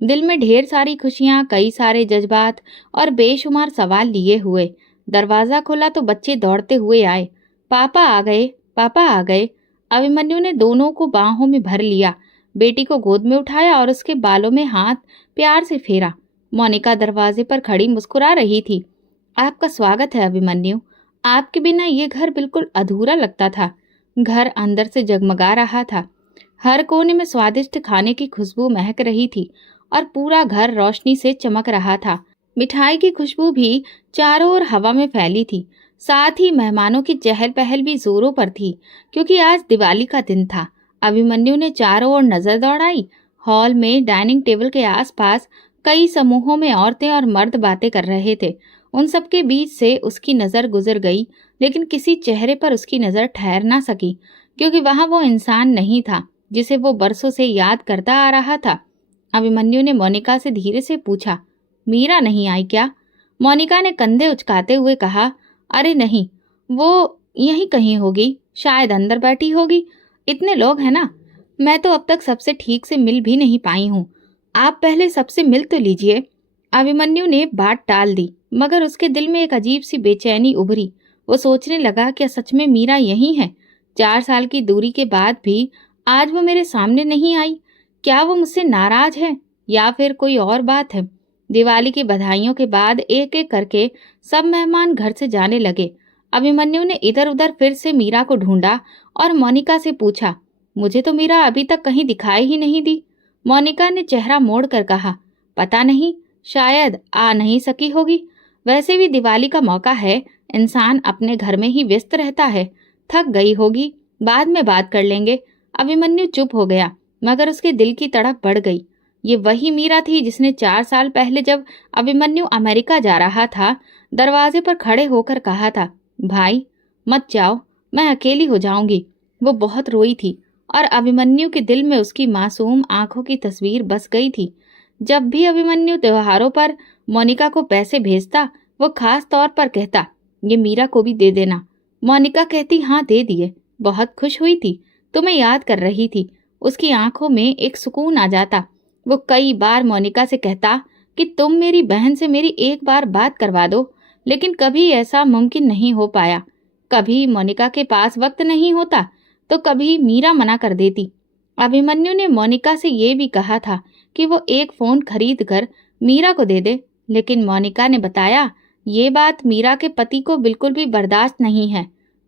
दिल में ढेर सारी खुशियां, कई सारे जज्बात और बेशुमार सवाल लिए हुए। दरवाजा खुला तो बच्चे दौड़ते हुए आए। पापा आ गए, पापा आ गए। अभिमन्यु ने दोनों को बाहों में भर लिया, बेटी को गोद में उठाया और उसके बालों में हाथ प्यार से फेरा। मोनिका दरवाजे पर खड़ी मुस्कुरा रही थी। आपका स्वागत है अभिमन्यु। आपके बिना ये घर बिल्कुल अधूरा लगता था। घर अंदर से जगमगा रहा था। हर कोने में स्वादिष्ट खाने की खुशबू महक रही थी और पूरा घर रोशनी से चमक रहा था। मिठाई की खुशबू भी चारों ओर हवा में फैली थी। साथ ही मेहमानों की चहल पहल भी जोरों पर थी, क्योंकि आज दिवाली का दिन था। अभिमन्यु ने चारों ओर नजर दौड़ाई। हॉल में डाइनिंग टेबल के आसपास कई समूहों में औरतें और मर्द बातें कर रहे थे। उन सबके बीच से उसकी नजर गुजर गई, लेकिन किसी चेहरे पर उसकी नजर ठहर ना सकी, क्योंकि वहां वो इंसान नहीं था जिसे वो बरसों से याद करता आ रहा था। अभिमन्यु ने मोनिका से धीरे से पूछा, मीरा नहीं आई क्या? मोनिका ने कंधे उचकाते हुए कहा, अरे नहीं, वो यहीं कहीं होगी, शायद अंदर बैठी होगी। इतने लोग हैं ना, मैं तो अब तक सबसे ठीक से मिल भी नहीं पाई हूँ। आप पहले सबसे मिल तो लीजिए। अभिमन्यु ने बात टाल दी, मगर उसके दिल में एक अजीब सी बेचैनी उभरी। वो सोचने लगा, क्या सच में मीरा यही है? 4 साल की दूरी के बाद भी आज वो मेरे सामने नहीं आई। क्या वो मुझसे नाराज है या फिर कोई और बात है? दिवाली की बधाइयों के बाद एक एक करके सब मेहमान घर से जाने लगे। अभिमन्यु ने इधर उधर फिर से मीरा को ढूंढा और मोनिका से पूछा, मुझे तो मीरा अभी तक कहीं दिखाई ही नहीं दी। मोनिका ने चेहरा मोड़कर कहा, पता नहीं, शायद आ नहीं सकी होगी। वैसे भी दिवाली का मौका है, इंसान अपने घर में ही व्यस्त रहता है। थक गई होगी, बाद में बात कर लेंगे। अभिमन्यु चुप हो गया, मगर उसके दिल की तड़प बढ़ गई। ये वही मीरा थी जिसने 4 साल पहले जब अभिमन्यु अमेरिका जा रहा था, दरवाजे पर खड़े होकर कहा था, भाई मत जाओ, मैं अकेली हो जाऊंगी। वो बहुत रोई थी और अभिमन्यु के दिल में उसकी मासूम आंखों की तस्वीर बस गई थी। जब भी अभिमन्यु त्योहारों पर मोनिका को पैसे भेजता, वो खास तौर पर कहता, ये मीरा को भी दे देना। मोनिका कहती, हाँ दे दिए, बहुत खुश हुई थी, तुम्हें याद कर रही थी। उसकी आंखों में एक सुकून आ जाता। वो कई बार मोनिका से कहता कि तुम मेरी बहन से मेरी एक बार बात करवा दो, लेकिन कभी ऐसा मुमकिन नहीं हो पाया। कभी मोनिका के पास वक्त नहीं होता, तो कभी मीरा मना कर देती। अभिमन्यु ने मोनिका से ये भी कहा था कि वो एक फोन खरीद कर मीरा को दे दे, लेकिन मोनिका ने बताया ये बात मीरा के पति को बिल्कुल भी बर्दाश्त नहीं है।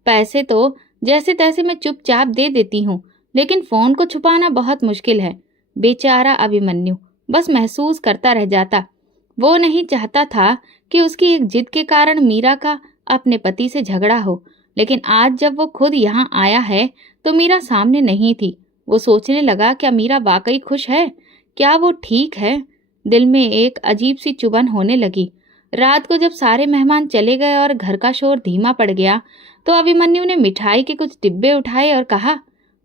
पैसे तो जैसे तैसे मैं चुपचाप दे देती हूँ, लेकिन फोन को छुपाना बहुत मुश्किल है। बेचारा अभिमन्यु बस महसूस करता रह जाता। वो नहीं चाहता था कि उसकी एक जिद के कारण मीरा का अपने पति से झगड़ा हो, लेकिन आज जब वो खुद यहाँ आया है तो मीरा सामने नहीं थी। वो सोचने लगा, क्या मीरा वाकई खुश है? क्या वो ठीक है? दिल में एक अजीब सी चुभन होने लगी। रात को जब सारे मेहमान चले गए और घर का शोर धीमा पड़ गया, तो अभिमन्यु ने मिठाई के कुछ डिब्बे उठाए और कहा,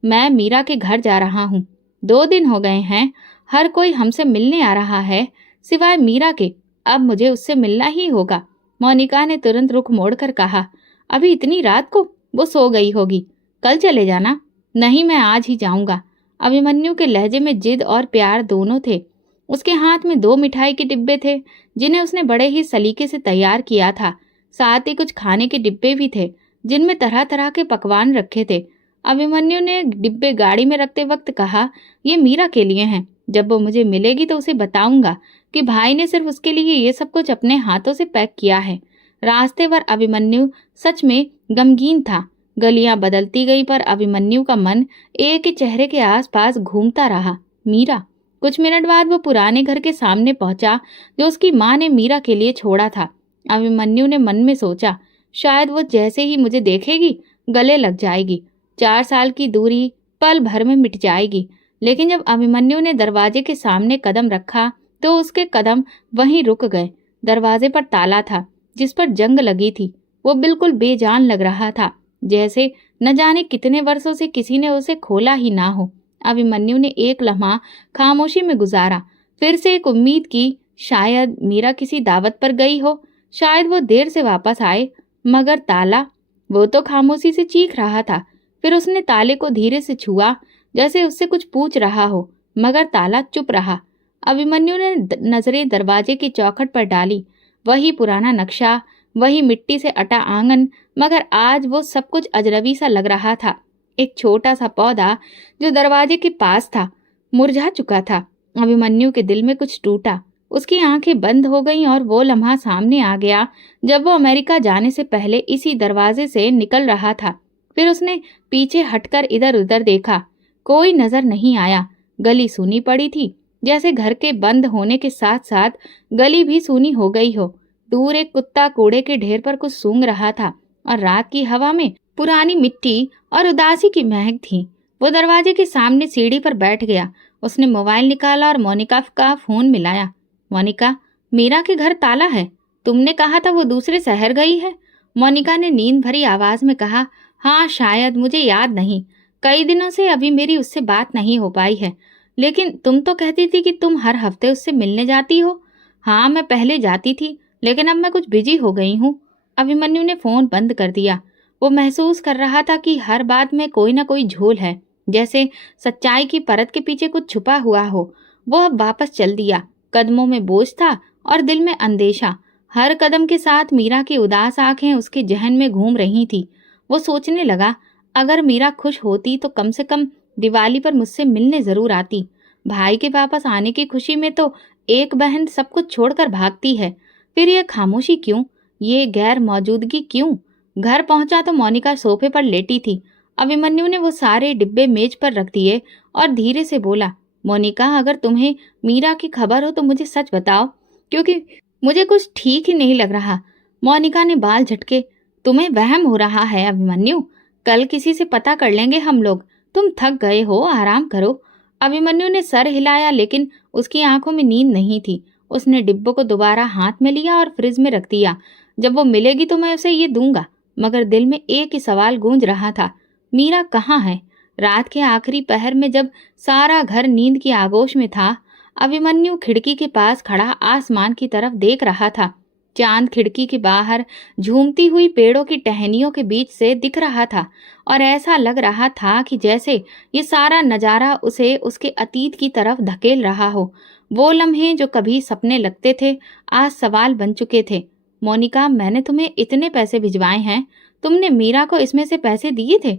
मैं मीरा के घर जा रहा हूँ। 2 दिन हो गए हैं, हर कोई हमसे मिलने आ रहा है सिवाय मीरा के। अब मुझे उससे मिलना ही होगा। मोनिका ने तुरंत रुख मोड़कर कहा, अभी इतनी रात को? वो सो गई होगी, कल चले जाना। नहीं, मैं आज ही जाऊंगा। अभिमन्यु के लहजे में जिद और प्यार दोनों थे। उसके हाथ में 2 मिठाई के डिब्बे थे जिन्हें उसने बड़े ही सलीके से तैयार किया था। साथ ही कुछ खाने के डिब्बे भी थे जिनमें तरह तरह के पकवान रखे थे। अभिमन्यु ने डिब्बे गाड़ी में रखते वक्त कहा, ये मीरा के लिए हैं। जब वो मुझे मिलेगी तो उसे बताऊंगा कि भाई ने सिर्फ उसके लिए ये सब कुछ अपने हाथों से पैक किया है। रास्ते पर अभिमन्यु सच में गमगीन था। गलियां बदलती गई पर अभिमन्यु का मन एक ही चेहरे के आसपास घूमता रहा, मीरा। कुछ मिनट बाद वो पुराने घर के सामने पहुंचा जो उसकी माँ ने मीरा के लिए छोड़ा था। अभिमन्यु ने मन में सोचा, शायद वो जैसे ही मुझे देखेगी गले लग जाएगी। 4 साल की दूरी पल भर में मिट जाएगी। लेकिन जब अभिमन्यु ने दरवाजे के सामने कदम रखा तो उसके कदम वहीं रुक गए। दरवाजे पर ताला था जिस पर जंग लगी थी। वो बिल्कुल बेजान लग रहा था, जैसे न जाने कितने वर्षों से किसी ने उसे खोला ही ना हो। अभिमन्यु ने एक लम्हा खामोशी में गुजारा, फिर से एक उम्मीद की, शायद मीरा किसी दावत पर गई हो, शायद वो देर से वापस आए। मगर ताला, वो तो खामोशी से चीख रहा था। फिर उसने ताले को धीरे से छुआ, जैसे उससे कुछ पूछ रहा हो, मगर ताला चुप रहा। अभिमन्यु ने नजरें दरवाजे की चौखट पर डाली। वही पुराना नक्शा, वही मिट्टी से अटा आंगन, मगर आज वो सब कुछ अजनबी सा लग रहा था। एक छोटा सा पौधा जो दरवाजे के पास था मुरझा चुका था। अभिमन्यु के दिल में कुछ टूटा। उसकी आंखें बंद हो गईं और वो लम्हा सामने आ गया जब वो अमेरिका जाने से पहले इसी दरवाजे से निकल रहा था। फिर उसने पीछे हटकर इधर उधर देखा, कोई नजर नहीं आया। गली सूनी पड़ी थी, जैसे घर के बंद होने के साथ साथ गली भी सूनी हो गई हो। दूर एक कुत्ता कूड़े के ढेर पर कुछ सूंघ रहा था और रात की हवा में पुरानी मिट्टी और उदासी की महक थी। वो दरवाजे के सामने सीढ़ी पर बैठ गया। उसने मोबाइल निकाला और मोनिका का फोन मिलाया। मोनिका, मीरा के घर ताला है। तुमने कहा था वो दूसरे शहर गई है। मोनिका ने नींद भरी आवाज में कहा, हाँ शायद, मुझे याद नहीं। कई दिनों से अभी मेरी उससे बात नहीं हो पाई है। लेकिन तुम तो कहती थी कि तुम हर हफ्ते उससे मिलने जाती हो। हाँ, मैं पहले जाती थी, लेकिन अब मैं कुछ बिजी हो गई हूँ। अभिमन्यु ने फोन बंद कर दिया। वो महसूस कर रहा था कि हर बात में कोई ना कोई झोल है, जैसे सच्चाई की परत के पीछे कुछ छुपा हुआ हो। वो अब वापस चल दिया। कदमों में बोझ था और दिल में अंदेशा। हर कदम के साथ मीरा की उदास आंखें उसके जहन में घूम रही थी। वो सोचने लगा, अगर मीरा खुश होती तो कम से कम दिवाली पर मुझसे मिलने जरूर आती। भाई के वापस आने की खुशी में तो एक बहन सब कुछ छोड़कर भागती है। फिर ये खामोशी क्यों, ये गैर मौजूदगी क्यों? घर पहुंचा तो मोनिका सोफे पर लेटी थी। अभिमन्यु ने वो सारे डिब्बे मेज पर रख दिए और धीरे से बोला, मोनिका, अगर तुम्हें मीरा की खबर हो तो मुझे सच बताओ, क्योंकि मुझे कुछ ठीक ही नहीं लग रहा। मोनिका ने बाल झटके, तुम्हें वहम हो रहा है अभिमन्यु। कल किसी से पता कर लेंगे हम लोग। तुम थक गए हो, आराम करो। अभिमन्यु ने सर हिलाया, लेकिन उसकी आंखों में नींद नहीं थी। उसने डिब्बों को दोबारा हाथ में लिया और फ्रिज में रख दिया। जब वो मिलेगी तो मैं उसे ये दूंगा। मगर दिल में एक ही सवाल गूंज रहा था, मीरा कहाँ है? रात के आखिरी पहर में जब सारा घर नींद की आगोश में था, अभिमन्यु खिड़की के पास खड़ा आसमान की तरफ देख रहा था। चांद खिड़की के बाहर झूमती हुई पेड़ों की टहनियों के बीच से दिख रहा था और ऐसा लग रहा था कि जैसे ये सारा नजारा उसे उसके अतीत की तरफ धकेल रहा हो। वो लम्हे जो कभी सपने लगते थे आज सवाल बन चुके थे। मोनिका, मैंने तुम्हें इतने पैसे भिजवाए हैं, तुमने मीरा को इसमें से पैसे दिए थे?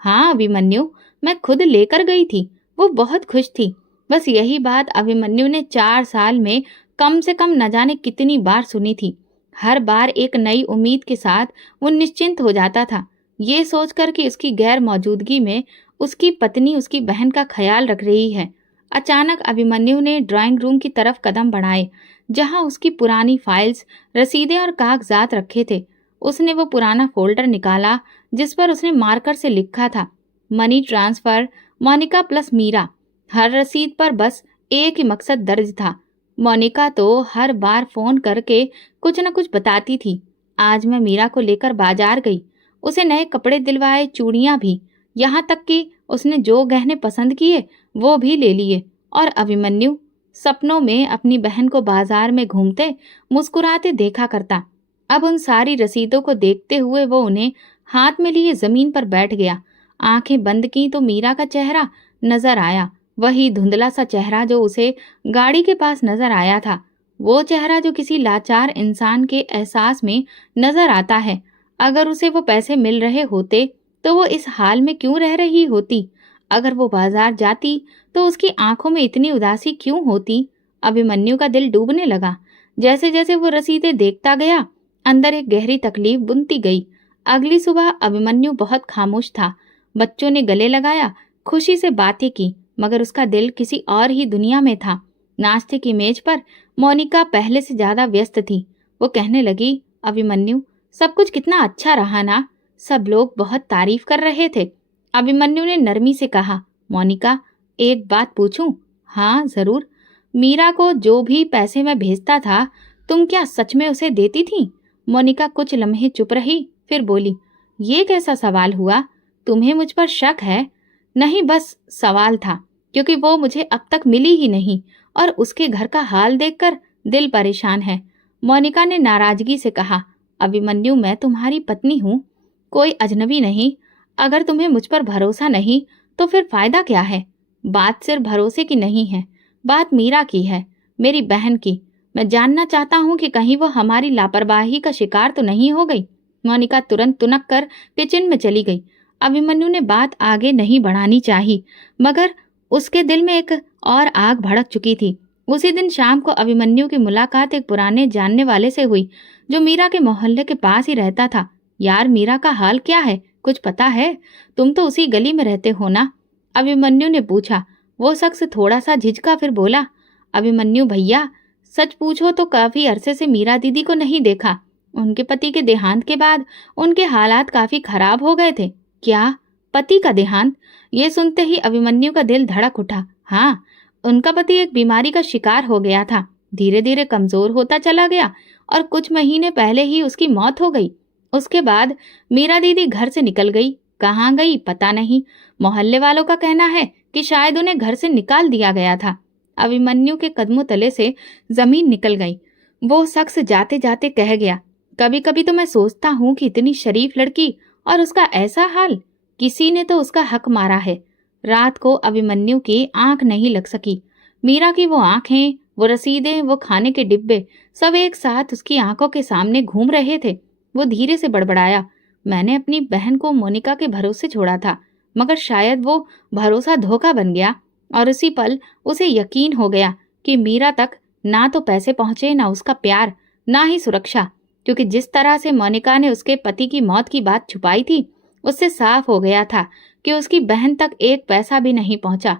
हाँ अभिमन्यु, मैं खुद लेकर गई थी। वो बहुत खुश थी। बस यही बात अभिमन्यु ने 4 साल में कम से कम न जाने कितनी बार सुनी थी। हर बार एक नई उम्मीद के साथ वो निश्चिंत हो जाता था, ये सोचकर कि उसकी गैर मौजूदगी में उसकी पत्नी उसकी बहन का ख्याल रख रही है। अचानक अभिमन्यु ने ड्राइंग रूम की तरफ कदम बढ़ाए, जहां उसकी पुरानी फाइल्स, रसीदें और कागजात रखे थे। उसने वो पुराना फोल्डर निकाला जिस पर उसने मार्कर से लिखा था, money transfer Monika plus Meera. हर रसीद पर बस एक ही मकसद दर्ज था। मोनिका तो हर बार फोन करके कुछ न कुछ बताती थी। आज मैं मीरा को लेकर बाजार गई, उसे नए कपड़े दिलवाए, चूड़ियां भी, यहाँ तक कि उसने जो गहने पसंद किए वो भी ले लिए। और अभिमन्यु सपनों में अपनी बहन को बाजार में घूमते मुस्कुराते देखा करता। अब उन सारी रसीदों को देखते हुए वो उन्हें हाथ में लिए जमीन पर बैठ गया। आंखें बंद की तो मीरा का चेहरा नजर आया, वही धुंधला सा चेहरा जो उसे गाड़ी के पास नजर आया था। वो चेहरा जो किसी लाचार इंसान के एहसास में नजर आता है। अगर उसे वो पैसे मिल रहे होते तो वो इस हाल में क्यों रह रही होती? अगर वो बाजार जाती तो उसकी आंखों में इतनी उदासी क्यों होती? अभिमन्यु का दिल डूबने लगा। जैसे जैसे वो रसीदें देखता गया, अंदर एक गहरी तकलीफ बुनती गई। अगली सुबह अभिमन्यु बहुत खामोश था। बच्चों ने गले लगाया, खुशी से बातें की, मगर उसका दिल किसी और ही दुनिया में था। नाश्ते की मेज पर मोनिका पहले से ज्यादा व्यस्त थी। वो कहने लगी, अभिमन्यु, सब कुछ कितना अच्छा रहा ना? सब लोग बहुत तारीफ कर रहे थे। अभिमन्यु ने नरमी से कहा, मोनिका, एक बात पूछूं? हाँ जरूर। मीरा को जो भी पैसे मैं भेजता था, तुम क्या सच में उसे देती थी? मोनिका कुछ लम्हे चुप रही, फिर बोली, ये कैसा सवाल हुआ? तुम्हें मुझ पर शक है? नहीं, बस सवाल था, क्योंकि वो मुझे अब तक मिली ही नहीं और उसके घर का हाल देखकर दिल परेशान है। मोनिका ने नाराजगी से कहा, अभिमन्यु, मैं तुम्हारी पत्नी हूँ, कोई अजनबी नहीं। अगर तुम्हें मुझ पर भरोसा नहीं तो फिर फायदा क्या है? बात सिर्फ भरोसे की नहीं है, बात मीरा की है, मेरी बहन की। मैं जानना चाहता हूँ कि कहीं वो हमारी लापरवाही का शिकार तो नहीं हो गई। मोनिका तुरंत तुनक कर किचन में चली गई। अभिमन्यु ने बात आगे नहीं बढ़ानी चाहिए, मगर उसके दिल में एक और आग भड़क चुकी थी। उसी दिन शाम को अभिमन्यु की मुलाकात एक पुराने जानने वाले से हुई, जो मीरा के मोहल्ले के पास ही रहता था। यार, मीरा का हाल क्या है, कुछ पता है? तुम तो उसी गली में रहते हो ना? अभिमन्यु ने पूछा। वो शख्स थोड़ा सा झिझका, फिर बोला, अभिमन्यु भैया, सच पूछो तो काफी अरसे से मीरा दीदी को नहीं देखा। उनके पति के देहांत के बाद उनके हालात काफी खराब हो गए थे। क्या? पति का देहांत? ये सुनते ही अभिमन्यु का दिल धड़क उठा। हाँ, उनका पति एक बीमारी का शिकार हो गया था, धीरे धीरे कमजोर होता चला गया और कुछ महीने पहले ही उसकी मौत हो गई। उसके बाद मीरा दीदी घर से निकल गई। कहाँ गई पता नहीं। मोहल्ले वालों का कहना है कि शायद उन्हें घर से निकाल दिया गया था। अभिमन्यु के कदमों तले से जमीन निकल गई। वो शख्स जाते जाते कह गया, कभी कभी तो मैं सोचता हूँ कि इतनी शरीफ लड़की और उसका ऐसा हाल, किसी ने तो उसका हक मारा है। रात को अभिमन्यु की आंख नहीं लग सकी। मीरा की वो आंखें, वो रसीदें, वो खाने के डिब्बे, सब एक साथ उसकी आंखों के सामने घूम रहे थे। वो धीरे से बड़बड़ाया, मैंने अपनी बहन को मोनिका के भरोसे छोड़ा था, मगर शायद वो भरोसा धोखा बन गया और उसी पल उसे यकीन हो गया कि मीरा तक ना तो पैसे पहुंचे, ना उसका प्यार, ना ही सुरक्षा। क्योंकि जिस तरह से मोनिका ने उसके पति की मौत की बात छुपाई थी, उससे साफ हो गया था कि उसकी बहन तक एक पैसा भी नहीं पहुंचा।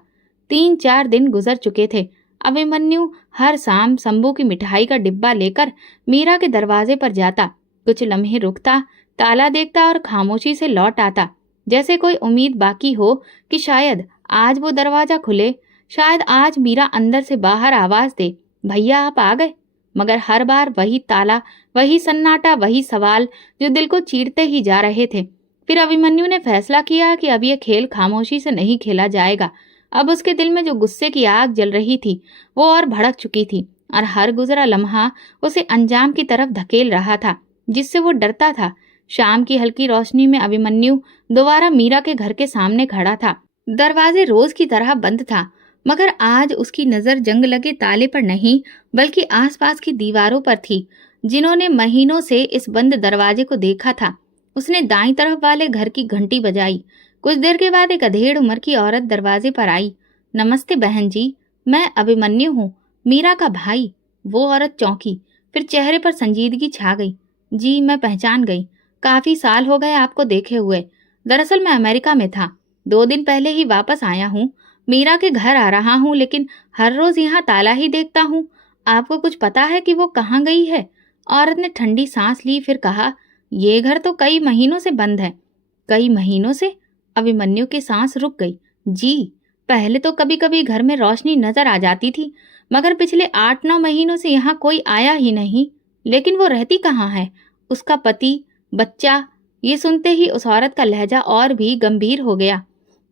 3-4 दिन गुजर चुके थे। अभिमन्यु हर शाम शंभू की मिठाई का डिब्बा लेकर मीरा के दरवाजे पर जाता, कुछ लम्हे रुकता, ताला देखता और खामोशी से लौट आता, जैसे कोई उम्मीद बाकी हो कि शायद आज वो दरवाजा खुले, शायद आज मीरा अंदर से बाहर आवाज दे, भैया आप आ गए। मगर हर बार वही ताला, वही सन्नाटा, वही सवाल जो दिल को चीरते ही जा रहे थे। फिर अभिमन्यु ने फैसला किया कि अब ये खेल खामोशी से नहीं खेला जाएगा। अब उसके दिल में जो गुस्से की आग जल रही थी वो और भड़क चुकी थी। और हर गुजरा लम्हा उसे अंजाम की तरफ धकेल रहा था जिससे वो डरता था। शाम की हल्की रोशनी में अभिमन्यु दोबारा मीरा के घर के सामने खड़ा था। दरवाजे रोज की तरह बंद था, मगर आज उसकी नजर जंग लगे ताले पर नहीं बल्कि आसपास की दीवारों पर थी, जिन्होंने महीनों से इस बंद दरवाजे को देखा था। उसने दाईं तरफ वाले घर की घंटी बजाई। कुछ देर के बाद एक अधेड़ उम्र की औरत दरवाजे पर आई। नमस्ते बहन जी, मैं अभिमन्यु हूँ, मीरा का भाई। वो औरत चौंकी, फिर चेहरे पर संजीदगी छा गई। जी, मैं पहचान गई। काफी साल हो गए आपको देखे हुए। दरअसल मैं अमेरिका में था, 2 दिन पहले ही वापस आया हूँ। मीरा के घर आ रहा हूँ, लेकिन हर रोज यहाँ ताला ही देखता हूँ। आपको कुछ पता है कि वो कहाँ गई है? औरत ने ठंडी सांस ली, फिर कहा, ये घर तो कई महीनों से बंद है। कई महीनों से? अभिमन्यु की सांस रुक गई। जी, पहले तो कभी कभी घर में रोशनी नजर आ जाती थी, मगर पिछले 8-9 महीनों से यहाँ कोई आया ही नहीं। लेकिन वो रहती कहाँ है? उसका पति, बच्चा? ये सुनते ही उस औरत का लहजा और भी गंभीर हो गया।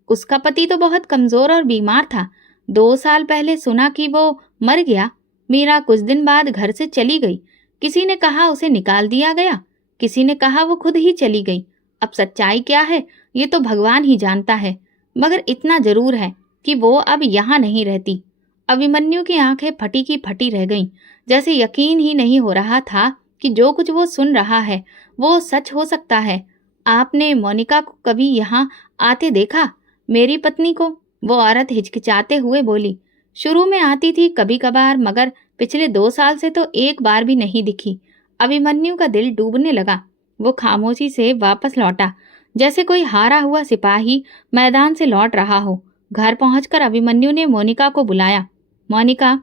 उसका पति तो बहुत कमजोर और बीमार था। 2 साल पहले सुना कि वो मर गया। मीरा कुछ दिन बाद घर से चली गई। किसी ने कहा उसे निकाल दिया गया, किसी ने कहा वो खुद ही चली गई। अब सच्चाई क्या है ये तो भगवान ही जानता है, मगर इतना जरूर है कि वो अब यहाँ नहीं रहती। अभिमन्यु की आंखें फटी की फटी रह गईं, जैसे यकीन ही नहीं हो रहा था कि जो कुछ वो सुन रहा है वो सच हो सकता है। आपने मोनिका को कभी यहाँ आते देखा? मेरी पत्नी को? वो औरत हिचकिचाते हुए बोली। शुरू में आती थी कभी कभार, मगर पिछले 2 साल से तो एक बार भी नहीं दिखी। अभिमन्यु का दिल डूबने लगा। वो खामोशी से वापस लौटा, जैसे कोई हारा हुआ सिपाही मैदान से लौट रहा हो। घर पहुंचकर अभिमन्यु ने मोनिका को बुलाया। मोनिका,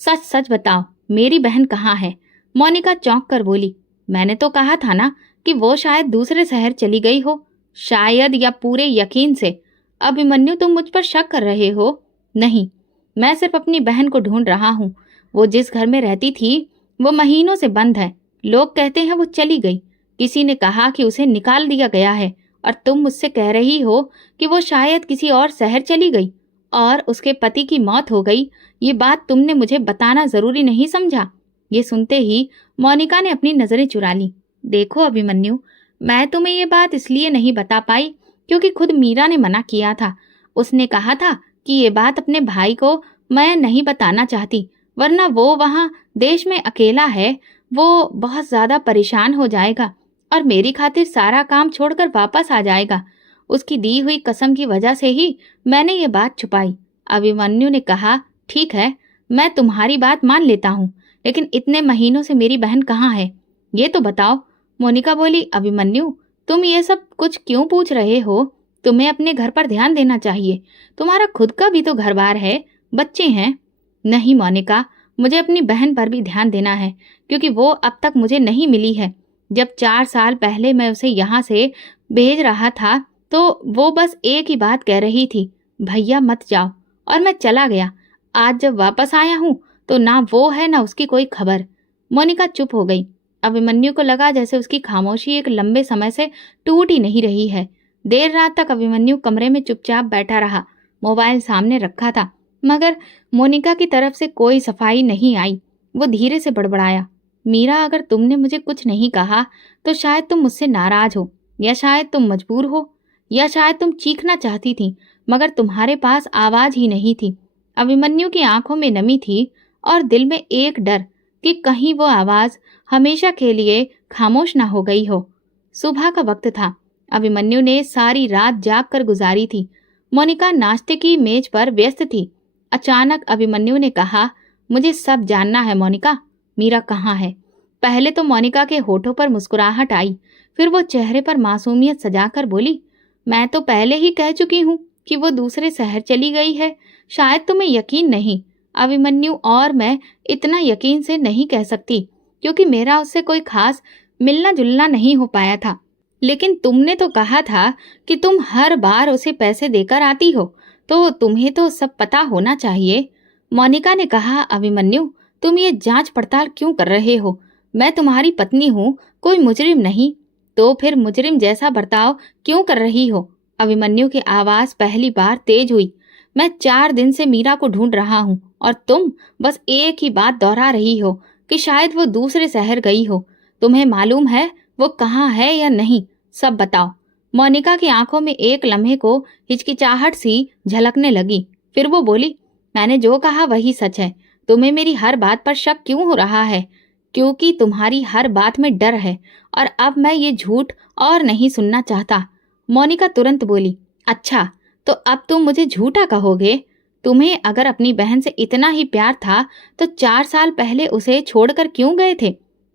सच सच बताओ, मेरी बहन कहाँ है? मोनिका चौंक कर बोली, मैंने तो कहा था ना कि वो शायद दूसरे शहर चली गई हो। शायद या पूरे यकीन से? अभिमन्यु, तुम मुझ पर शक कर रहे हो? नहीं, मैं सिर्फ अपनी बहन को ढूंढ रहा हूँ। वो जिस घर में रहती थी वो महीनों से बंद है। लोग कहते हैं वो चली गई। किसी ने कहा कि उसे निकाल दिया गया है, और तुम मुझसे कह रही हो कि वो शायद किसी और शहर चली गई और उसके पति की मौत हो गई। ये बात तुमने मुझे बताना जरूरी नहीं समझा? ये सुनते ही मोनिका ने अपनी नजरें चुरा ली। देखो अभिमन्यु, मैं तुम्हें ये बात इसलिए नहीं बता पाई क्योंकि खुद मीरा ने मना किया था। उसने कहा था कि ये बात अपने भाई को मैं नहीं बताना चाहती, वरना वो वहाँ देश में अकेला है, वो बहुत ज्यादा परेशान हो जाएगा और मेरी खातिर सारा काम छोड़कर वापस आ जाएगा। उसकी दी हुई कसम की वजह से ही मैंने ये बात छुपाई। अभिमन्यु ने कहा, ठीक है, मैं तुम्हारी बात मान लेता हूँ, लेकिन इतने महीनों से मेरी बहन कहाँ है ये तो बताओ। मोनिका बोली, अभिमन्यु, तुम ये सब कुछ क्यों पूछ रहे हो? तुम्हें अपने घर पर ध्यान देना चाहिए। तुम्हारा खुद का भी तो घर बार है, बच्चे हैं। नहीं मोनिका, मुझे अपनी बहन पर भी ध्यान देना है, क्योंकि वो अब तक मुझे नहीं मिली है। जब 4 साल पहले मैं उसे यहाँ से भेज रहा था तो वो बस एक ही बात कह रही थी, भैया मत जाओ, और मैं चला गया। आज जब वापस आया हूँ तो ना वो है ना उसकी कोई खबर। मोनिका चुप हो गई। अभिमन्यु को लगा जैसे उसकी खामोशी एक लंबे समय से टूट ही नहीं रही है। देर रात तक अभिमन्यु कमरे में चुपचाप बैठा रहा, मोबाइल सामने रखा था, मगर मोनिका की तरफ से कोई सफाई नहीं आई। वो धीरे से बड़बड़ाया, मीरा, अगर तुमने मुझे कुछ नहीं कहा तो शायद तुम मुझसे नाराज हो, या शायद तुम मजबूर हो, या शायद तुम चीखना चाहती थी मगर तुम्हारे पास आवाज ही नहीं थी। अभिमन्यु की आंखों में नमी थी और दिल में एक डर कि कहीं वो आवाज हमेशा के लिए खामोश ना हो गई हो। सुबह का वक्त था। अभिमन्यु ने सारी रात जाग कर गुजारी थी। मोनिका नाश्ते की मेज पर व्यस्त थी। अचानक अभिमन्यु ने कहा, मुझे सब जानना है मोनिका, मीरा कहाँ है? पहले तो मोनिका के होठों पर मुस्कुराहट आई, फिर वो चेहरे पर मासूमियत सजाकर बोली, मैं तो पहले ही कह चुकी हूँ कि वो दूसरे शहर चली गई है। शायद तुम्हें यकीन नहीं अभिमन्यु, और मैं इतना यकीन से नहीं कह सकती क्योंकि मेरा उससे कोई खास मिलना जुलना नहीं हो पाया था। लेकिन तुमने तो कहा था कि तुम हर बार उसे पैसे देकर आती हो, तो तुम्हें तो सब पता होना चाहिए। मोनिका ने कहा, अभिमन्यु, तुम ये जांच पड़ताल क्यों कर रहे हो? मैं तुम्हारी पत्नी हूँ, कोई मुजरिम नहीं। तो फिर मुजरिम जैसा बर्ताव क्यों कर रही हो? अभिमन्यु की आवाज पहली बार तेज हुई। मैं 4 दिन से मीरा को ढूंढ रहा हूँ और तुम बस एक ही बात दोहरा रही हो कि शायद वो दूसरे शहर गई हो। तुम्हें मालूम है वो कहाँ है या नहीं? सब बताओ। मोनिका की आंखों में एक लम्हे को हिचकिचाहट सी झलकने लगी। फिर वो बोली, मैंने जो कहा वही सच है। तुम्हें मेरी हर बात पर शक क्यों हो रहा है? क्योंकि तुम्हारी हर बात में डर है और अब मैं ये झूठ और नहीं सुनना चाहता। मोनिका तुरंत बोली, अच्छा तो अब तुम मुझे झूठा कहोगे? तुम्हें अगर अपनी बहन से इतना ही प्यार था तो 4 साल पहले उसे छोड़कर क्यों गए थे?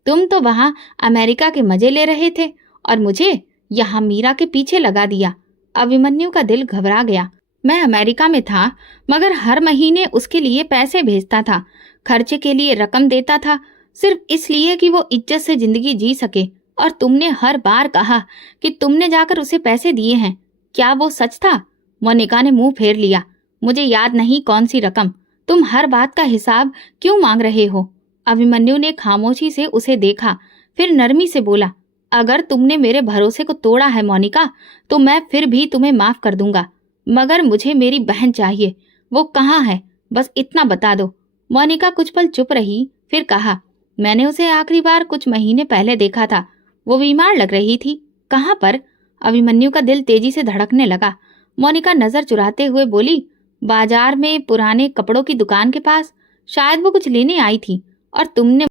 तुम तो वहां अमेरिका के मजे ले रहे थे और मुझे यहाँ मीरा के पीछे लगा दिया। अभिमन्यु का दिल घबरा गया। मैं अमेरिका में था मगर हर महीने उसके लिए पैसे भेजता था, खर्चे के लिए रकम देता था, सिर्फ इसलिए कि वो इज्जत से जिंदगी जी सके। और तुमने हर बार कहा कि तुमने जाकर उसे पैसे दिए हैं। क्या वो सच था? मोनिका ने मुंह फेर लिया। मुझे याद नहीं कौन सी रकम। तुम हर बात का हिसाब क्यों मांग रहे हो? अभिमन्यु ने खामोशी से उसे देखा, फिर नरमी से बोला, अगर तुमने मेरे भरोसे को तोड़ा है मोनिका, तो मैं फिर भी तुम्हें माफ कर दूंगा, मगर मुझे मेरी बहन चाहिए। वो कहाँ है? बस इतना बता दो। मोनिका कुछ पल चुप रही, फिर कहा, मैंने उसे आखिरी बार कुछ महीने पहले देखा था। वो बीमार लग रही थी। कहाँ पर? अभिमन्यु का दिल तेजी से धड़कने लगा। मोनिका नजर चुराते हुए बोली, बाजार में पुराने कपड़ों की दुकान के पास। शायद वो कुछ लेने आई थी और तुमने